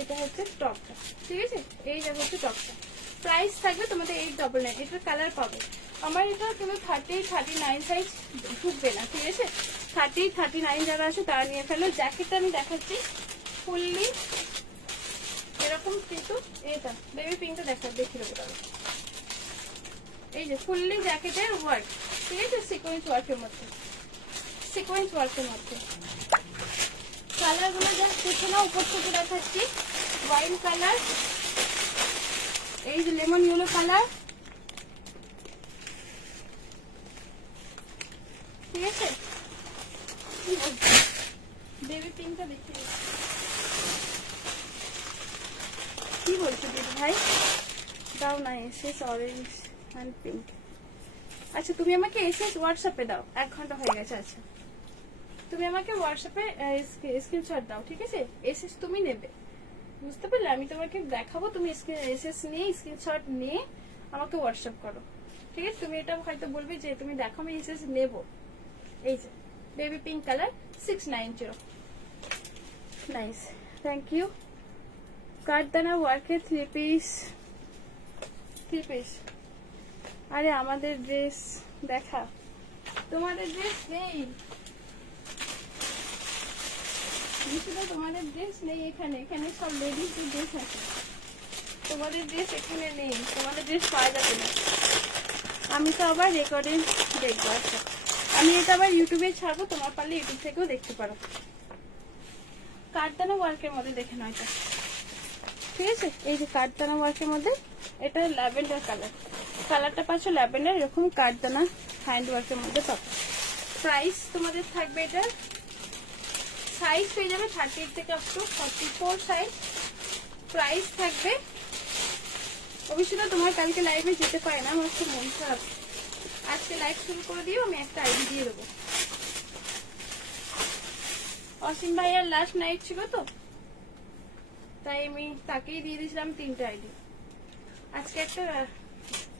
এটা হচ্ছে টপটা, ঠিক আছে, এই যাবে হচ্ছে টপটা। প্রাইস থাকবে তোমাদের 899। এটার কালার পাবে। আমার এটা তুমি 30-39 সাইজ ঢুকবে না, ঠিক আছে। 30-39 যারা আছে তারা নিয়ে ফেলো। জ্যাকেটটা আমি দেখাচ্ছি ফুললি এরকম, কিন্তু এটা বেবি পিঙ্কটা দেখিয়ে দেবো তাহলে। এই যে ফুললি জ্যাকেটের ওয়ার্ক, ঠিক আছে, সিকোয়েন্স ওয়ার্কের মধ্যে, সিকোয়েন্স ওয়ার্কের মধ্যে। কালারগুলো যা দেখে নাও, উপর থেকে দেখাচ্ছি। ওয়াইন কালার, এই যে লেমন ইয়েলো কালার, ঠিক আছে। বেবি পিঙ্কটা দেখিয়ে কি বলছো দিদি ভাই, দাও না এসএস অরেঞ্জ অ্যান্ড পিঙ্ক। আচ্ছা তুমি আমাকে এসএস হোয়াটসঅ্যাপে দাও, 1 ঘন্টা হয়ে গেছে। আচ্ছা তুমি আমাকে হোয়াটসঅ্যাপে স্ক্রিনশট দাও, ঠিক আছে। এসএস তুমি নেবে, বুঝতে পারলে, আমি তোমাকে দেখাবো, তুমি এসএস নিয়ে স্ক্রিনশট নিয়ে আমাকে হোয়াটসঅ্যাপ করো, ঠিক আছে। তুমি এটা হয়তো বলবে যে তুমি দেখো আমি এসএস নেবো। এই যে baby pink colour 690, nice, thank you. কাঠদানা ওয়ার্কের 3 পিস। আরে আমাদের ড্রেস দেখা, তোমাদের ড্রেস নেই, তোমাদের ড্রেস নেই এখানে, এখানে সব লেডিসদের ড্রেস আছে, তোমাদের ড্রেস এখানে নেই, তোমাদের ড্রেস পাওয়া যাবে না। আমি তো আবার রেকর্ডে দেখবো। আচ্ছা আমি এটা আবার ইউটিউবে ছাড়বো, তোমার পারলে ইউটিউব থেকেও দেখতে পারো। কাঠদানা ওয়ার্কের মধ্যে দেখে নাও এটা, ঠিক আছে। এই যে কাঠদানা ওয়ার্কের মধ্যে, এটা ল্যাভেন্ডার কালার, কালারটা পাচ্ছ ল্যাভেন্ডার, এরকম কাঠদানা হ্যান্ড ওয়ার্কের মধ্যে পাবে। প্রাইস তোমাদের থাকবে, এটা সাইজ পেয়ে যাবে 38 থেকে আপ টু 44 সাইজ। প্রাইস থাকবে। অবশ্যই তোমার কালকে লাইভে যেতে পারে না, আমার খুব মন খারাপ। আজকে লাইভ শুরু করে দিও, আমি একটা আইডি দিয়ে দেবো। অসীম ভাইয়ার লাস্ট নাইট ছিল তো, তাই আমি তাকেই দিয়ে দিয়েছিলাম 3টে আইডি। আজকে একটা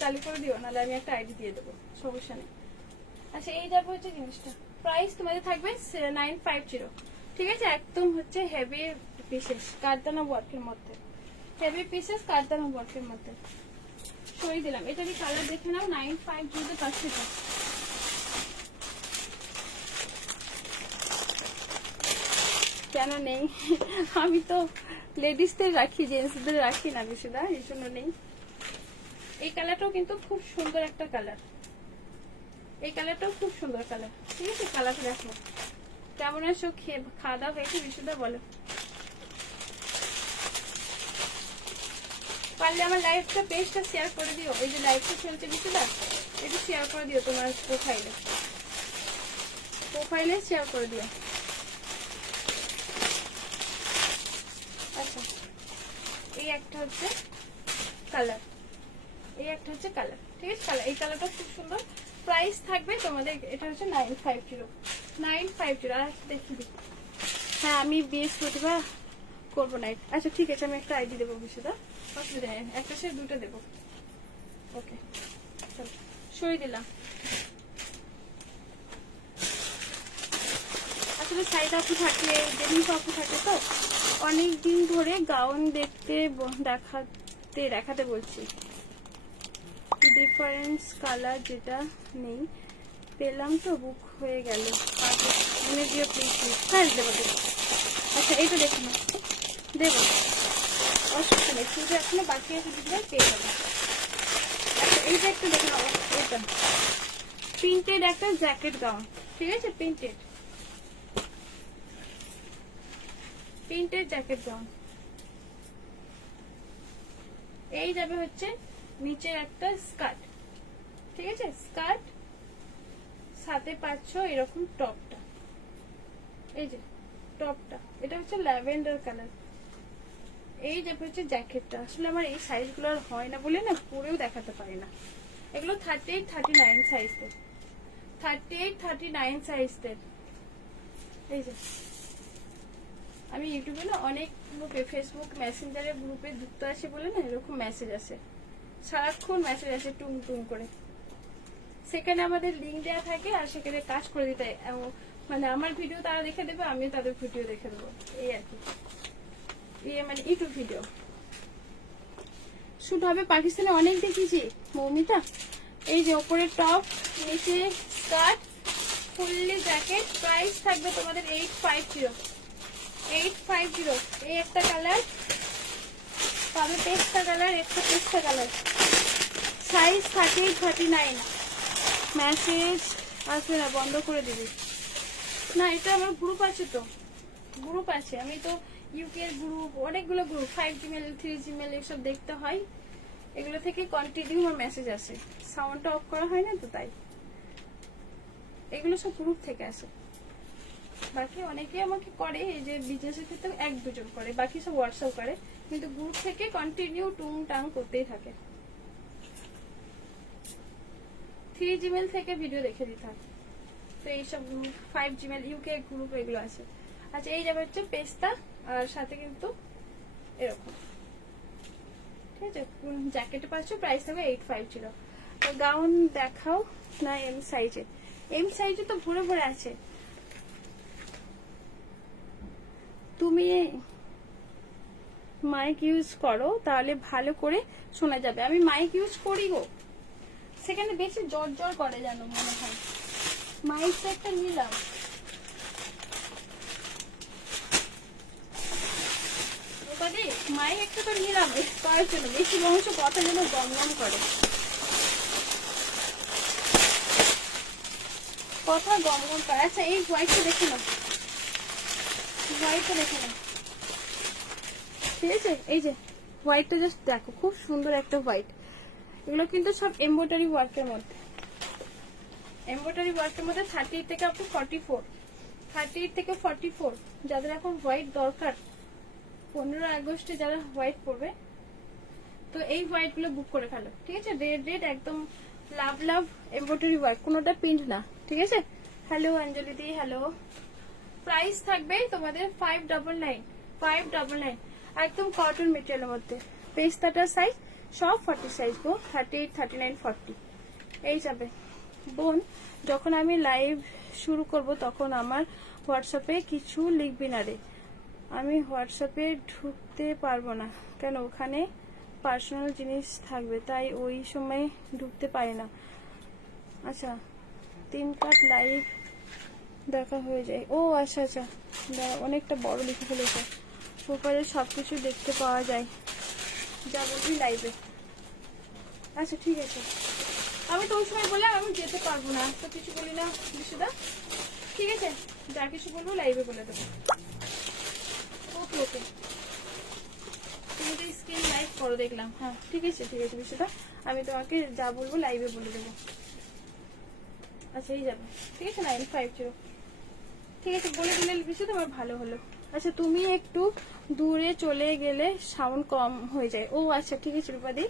চালু করে দিও, নাহলে আমি একটা আইডি দিয়ে দেবো, সমস্যা নেই। আচ্ছা এই যাবো হচ্ছে জিনিসটা। প্রাইস তোমাদের থাকবে 950, ঠিক আছে। একদম হচ্ছে হেভি পিসেস কাঠদানা ওয়ার্কের মধ্যে, হেভি পিসেস কাঠদানা ওয়ার্কের মধ্যে সরিয়ে দিলাম। এটারই কালার দেখে নাও, 950 পাচ্ছে। কেন নেই? আমি তো লেডিসদের রাখি, জেন্টসদের রাখি না বিশুদা, এই জন্য নেই। এই কালারটাও কিন্তু খুব সুন্দর একটা কালার, এই কালারটাও খুব সুন্দর কালার, ঠিক আছে। কালারটা দেখো কেমন আছো, খাওয়া দাওয়া হয়েছে বিশুদা বলো। পারলে আমার লাইভটা পেজটা শেয়ার করে দিও, এই যে লাইভটা চলছে বিশুদা, এটা শেয়ার করে দিও তোমার প্রোফাইলে শেয়ার করে দিও। আচ্ছা এই একটা হচ্ছে কালার, এই একটা হচ্ছে কালার, ঠিক আছে। কালার, এই কালারটা খুব সুন্দর। প্রাইস থাকবে তোমাদের, এটা হচ্ছে 950। আর দেখি হ্যাঁ আমি বৃহস্পতিবার করবো নাইট। আচ্ছা ঠিক আছে, আমি একটা আইডি দেবো বিশুদা, অসুবিধা নেই, একটা সে 2টা দেবো। ওকে চলো সরিয়ে দিলাম। আসলে সাইড আপু থাকে, জেনিস আপু থাকে, তো অনেকদিন ধরে গাউন দেখাতে বলছি। ডিফারেন্স কালার যেটা নেই পেলাম তো, বুক হয়ে গেল। দিও প্লিজ। হ্যাঁ দেবো দেবো। আচ্ছা এইটা দেখে নাও, দেবো অসুবিধা নেই, শুধু এখনো বাকি আছে দিদিভাই, পেয়ে যাবে। আচ্ছা এইটা একটু দেখে নাও, এইটা প্রিন্টেড একটা জ্যাকেট গাউন, ঠিক আছে, প্রিন্টেড জ্যাকেট গাউন। এই যাবে হচ্ছে নিচের একটা স্কার্ট, ঠিক আছে, স্কার্ট সাথে পাচ্ছ এরকম টপটা, এই যে টপটা, এটা হচ্ছে ল্যাভেন্ডার কালার। এই যাবে হচ্ছে জ্যাকেটটা। আসলে আমার এই সাইজগুলো আর হয় না বলে না পরেও দেখাতে পারি না। এগুলো 38, 39 সাইজের, 38, 39 সাইজের। এই যে আমি ইউটিউবে না অনেক গ্রুপে, ফেসবুক মেসেঞ্জারের গ্রুপে যুক্ত আছি বলে না এরকম মেসেজ আসে, সারাক্ষণ মেসেজ আসে টুং টুং করে। সেখানে আমাদের লিঙ্ক দেওয়া থাকে আর সেখানে কাজ করে দিতে, মানে আমার ভিডিও তারা দেখে দেবে, আমিও তাদের ভিডিও দেখে দেবো, এই আর কি। মানে ইউটিউব ভিডিও শুট হবে। পাকিস্তানে অনেক দেখেছি মৌমিতা। এই যে ওপরে টপ, নিচে স্কার্ট, ফুললি জ্যাকেট। প্রাইস থাকবে তোমাদের 850, 850। এই একটা কালার পাবে, পেস্তা কালার, একটা পেস্তা কালার। সাইজ থাকে 39। মেসেজ আসবে না, বন্ধ করে দিবি না। এটা আমার গ্রুপ আছে, তো গ্রুপ আছে, আমি তো ইউকে গ্রুপ, অনেকগুলো গ্রুপ, 5 জিমেল 3 জিমেল এসব দেখতে হয়, এগুলো থেকে কন্টিনিউ আমার মেসেজ আসে। সাউন্ডটা অফ করা হয় না তো, তাই এগুলো সব গ্রুপ থেকে আসে। বাকি অনেকে আমাকে করে, এই যে বিজনেসের ক্ষেত্রে 1-2 জন করে, বাকি সব হোয়াটসঅ্যাপ করে, কিন্তু গ্রুপ থেকে কন্টিনিউ টুং টাং করতেই থাকে। 3 জিমেল থেকে ভিডিও দেখে দিতে হয়, তো এইসব 5 জিমেল ইউকে গ্রুপ এগুলো আছে। আচ্ছা এই যাবে হচ্ছে পেস্তা, আর সাথে কিন্তু এরকম, ঠিক আছে, জ্যাকেটে পাচ্ছ। প্রাইস হবে 850। তো গাউন দেখাও না এম সাইজে, এম সাইজে তো ভরে ভরে আছে। তুমি মাইক ইউজ করো তাহলে ভালো করে শোনা যাবে। আমি মাইক ইউজ করি গো, সেখানে বেশি জোর জোর করে জানো মনে হয়। মাইকটা একটা নিলাম, মাইক একটা তো নিলাম করার জন্য, বেশি অংশ কথা যেন গম গম করে, কথা গম গম করে। আচ্ছা এই হোয়াইটটা দেখে নাও, হোয়াইটটা দেখে নাও, ঠিক আছে। এই যে হোয়াইটটা জাস্ট দেখো, খুব সুন্দর একটা হোয়াইট। এগুলো কিন্তু সব এমব্রয়ডারি ওয়ার্কের মধ্যে, এমব্রয়ডারি ওয়ার্কের মধ্যে 38 থেকে আপ টু 44, 38 থেকে 44। যাদের এখন হোয়াইট দরকার, 15 আগস্টে যারা হোয়াইট পরবে, তো এই হোয়াইট গুলো বুক করে ফেলো, ঠিক আছে। রেড রেড একদম লাভ লাভ এমব্রয়ডারি ওয়ার্ক, কোনোটা প্রিন্ট না, ঠিক আছে। হ্যালো অঞ্জলি দি, হ্যালো। প্রাইস থাকবে তোমাদের 599, 599, একদম কটন মেটেরিয়ালের মধ্যে। পেস্তাটার সাইজ সব 40 সাইজ গো, 38, 39, 40 এই যাবে। বোন যখন আমি লাইভ শুরু করব তখন আমার হোয়াটসঅ্যাপে কিছু লিখবি না রে, আমি হোয়াটসঅ্যাপে ঢুকতে পারবো না, কেন ওখানে পার্সোনাল জিনিস থাকবে, তাই ওই সময় ঢুকতে পারি না। আচ্ছা 3 কাপ লাইভ দেখা হয়ে যায়, ও আচ্ছা আচ্ছা, অনেকটা বড় লিখে ফেলেছে। প্রোফাইলে সবকিছু দেখতে পাওয়া যায়, যা বলবি লাইভে। আচ্ছা ঠিক আছে, আমি তো ওই সময় বললাম আমি যেতে পারবো না, তো কিছু বলি না বিশুদা, ঠিক আছে। যা কিছু বলবো লাইভে বলে দেবো। ওকে, তুমি তো স্ক্রিন লাইভ করো দেখলাম, হ্যাঁ ঠিক আছে ঠিক আছে বিশুদা, আমি তোমাকে যা বলবো লাইভে বলে দেবো। আচ্ছা এই যাবে, ঠিক আছে, 950, ঠিক আছে বলে দিলে বিশুদা আমার ভালো হলো। আচ্ছা তুমি একটু দূরে চলে গেলে সাউন্ড কম হয়ে যায়, ও আচ্ছা ঠিক আছে রূপাদি।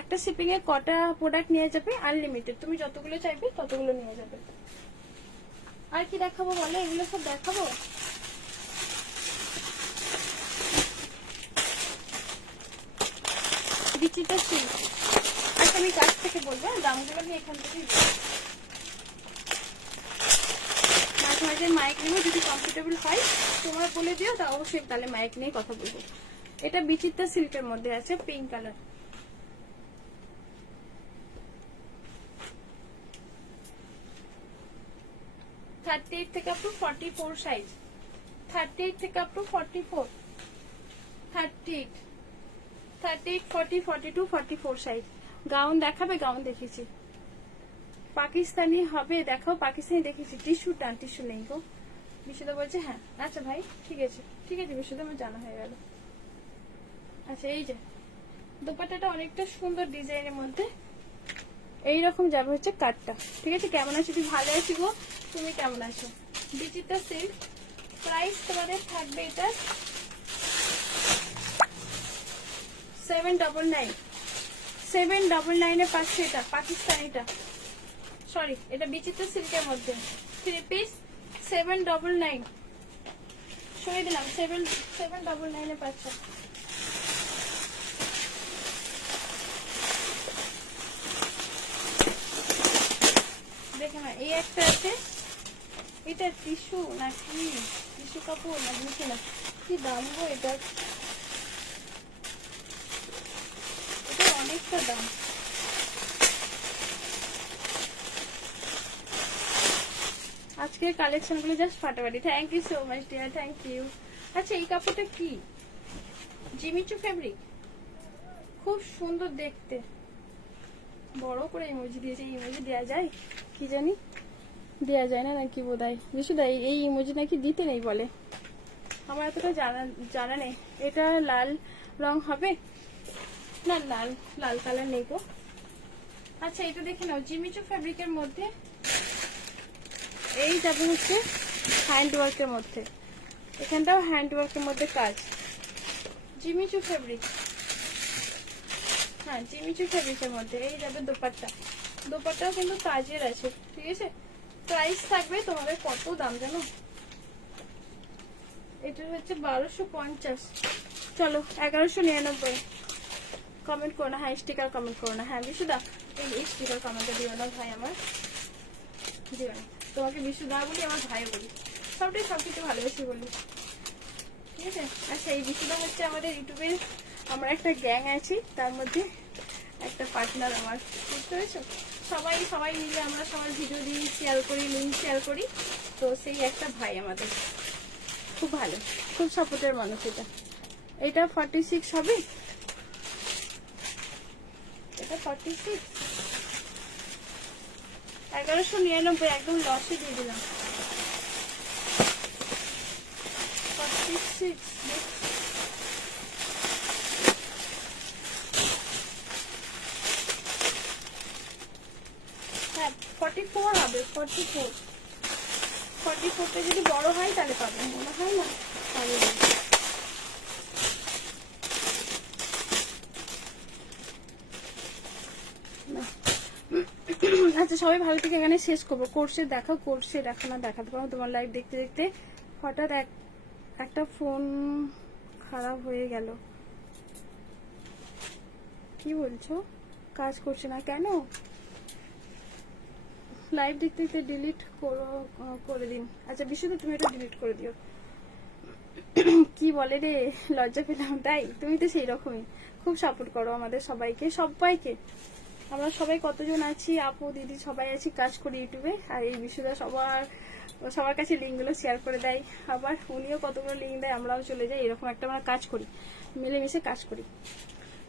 একটা শিপিং এ কটা প্রোডাক্ট নিয়ে যাবে? আনলিমিটেড, তুমি যতগুলো চাইবে ততগুলো নিয়ে যাবে। আর কি দেখাবো বলো, এগুলো সব দেখাবো। বিচিটা সিল্ক, আচ্ছা আমি কাছ থেকে বলবো, দামগুলো আমি এখান থেকে মাঝে মাঝে মাইক নেবো, যদি কমফোর্টেবল হয় তোমার বলে দিও, তা অবশ্যই তাহলে মাইক নিয়ে কথা বলবো। এটা বিচিত্রা সিল্কের মধ্যে আছে, পিঙ্ক কালার। থেকে আপ টু 44 সাইজ, 38 থেকে আপ টু 44, 38, 38, 40, 42, 44 সাইজ। গাউন দেখাবে? গাউন দেখেছি। পাকিস্তানি হবে? দেখাও। পাকিস্তানি দেখেছি। টিস্যু টান, টিস্যু নেই গো। বিশুদা বলছে হ্যাঁ। আচ্ছা ভাই ঠিক আছে, ঠিক আছে বিশুদা, আমার জানা হয়ে গেল। আচ্ছা এই যে দোপাট্টাটা অনেকটা সুন্দর ডিজাইনের মধ্যে এইরকম যাবে হচ্ছে কাটটা। ঠিক আছে, কেমন আছো? তুই ভালো আছি গো, তুমি কেমন আছো? বিচিত্রা সিল্ক। প্রাইস তোমাদের থাকবে এটা 799, 799 পাচ্ছে এটা। পাকিস্তানিটা, সরি এটা বিচিত্রা সিল্কের মধ্যে 3 পিস 799 সরিয়ে দিলাম। 799 পাচ্ছে। দেখে না, এই একটা আছে। এটা টিস্যু নাকি টিস্যু কাপড় না বুঝি না কি দাম গো এটা। এটা অনেকটা দাম। আজকের কালেকশন গুলো জাস্ট ফাটাফাটি। Thank you so much dear, thank you. আচ্ছা এই কাপড়টা কি? জিমিচু ফেব্রিক, খুব সুন্দর দেখতে। বড় করে ইমোজি দিয়েছে। ইমোজি দেওয়া যায় কি জানি, দেওয়া যায় না নাকি বোধহয়। বিশুদা এই ইমোজি নাকি দিতে নেই বলে, আমার এতটা জানা নেই। এটা লাল রং হবে না? লাল লাল কালার নেই গো। আচ্ছা এটা দেখে নাও, জিমিচু ফেব্রিকের মধ্যে এই যাবে হচ্ছে হ্যান্ড ওয়ার্কের মধ্যে। এখানটাও হ্যান্ড ওয়ার্কের মধ্যে কাজ। জিমিচু ফেব্রিক, হ্যাঁ জিমিচু ফেব্রিকের মধ্যে এই যাবে দোপাট্টা। দোপাট্টাও কিন্তু কাজের আছে। ঠিক আছে, প্রাইস থাকবে তোমাদের কত দাম জানো? এটা হচ্ছে 1250। চলো 1199। কমেন্ট করো না, হ্যাঁ স্টিকার কমেন্ট করো না। হ্যাঁ বিশুদা এই স্টিকার কমেন্টটা দিও না ভাই, আমার দিও না। তোমাকে বিশুদা বলি, আমার ভাই বলি, সবটাই সবকিছু ভালোবেসে বলি। ঠিক আছে। আচ্ছা এই বিশুদা হচ্ছে আমাদের ইউটিউবের, আমরা একটা গ্যাং আছি, তার মধ্যে একটা পার্টনার আমার। বুঝতে পেরেছো? সবাই সবাই মিলে আমরা সবাই ভিডিও দিই, শেয়ার করি, লিঙ্ক শেয়ার করি। তো সেই একটা ভাই আমাদের, খুব ভালো, খুব সাপোর্টের মানুষ। এটা 46 হবে। এটা 46, 1199 একদম লসে দিয়ে দিলাম। 46 হ্যাঁ 44 হবে। 44, 44টা যদি বড় হয় তাহলে পাবে, মনে হয় না পাবে। আচ্ছা সবাই ভালো থেকে এখানে শেষ করবো। কোর্সে দেখাও, কোর্সে দেখো না, দেখাতে পারো। তোমার লাইভ দেখতে দেখতে হঠাৎ একটা ফোন খারাপ হয়ে গেল। কি বলছো? কাজ করছে না কেন? লাইভ দেখতে দেখতে ডিলিট করে দিন। আচ্ছা বিশুদ্ধ তুমি এটা ডিলিট করে দিও। কি বলে রে, লজ্জা পেলাম। তাই তুমি তো সেই রকমই, খুব সাপোর্ট করো আমাদের সবাইকে। সবাইকে আমরা সবাই কতজন আছি, আপু দিদি সবাই আছি, কাজ করি ইউটিউবে। আর এই বিশুদা সবার কাছে লিঙ্কগুলো শেয়ার করে দেয়, আবার উনিও কতগুলো লিঙ্ক দেয়, আমরাও চলে যাই। এরকম একটা আমরা কাজ করি, মিলেমিশে কাজ করি।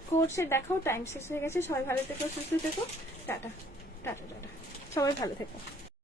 কোর্সে দেখাও। টাইম শেষ হয়ে গেছে। সবাই ভালো থেকো, সুস্থ থেকো। টাটা টাটা টাটা, সবাই ভালো থেকো।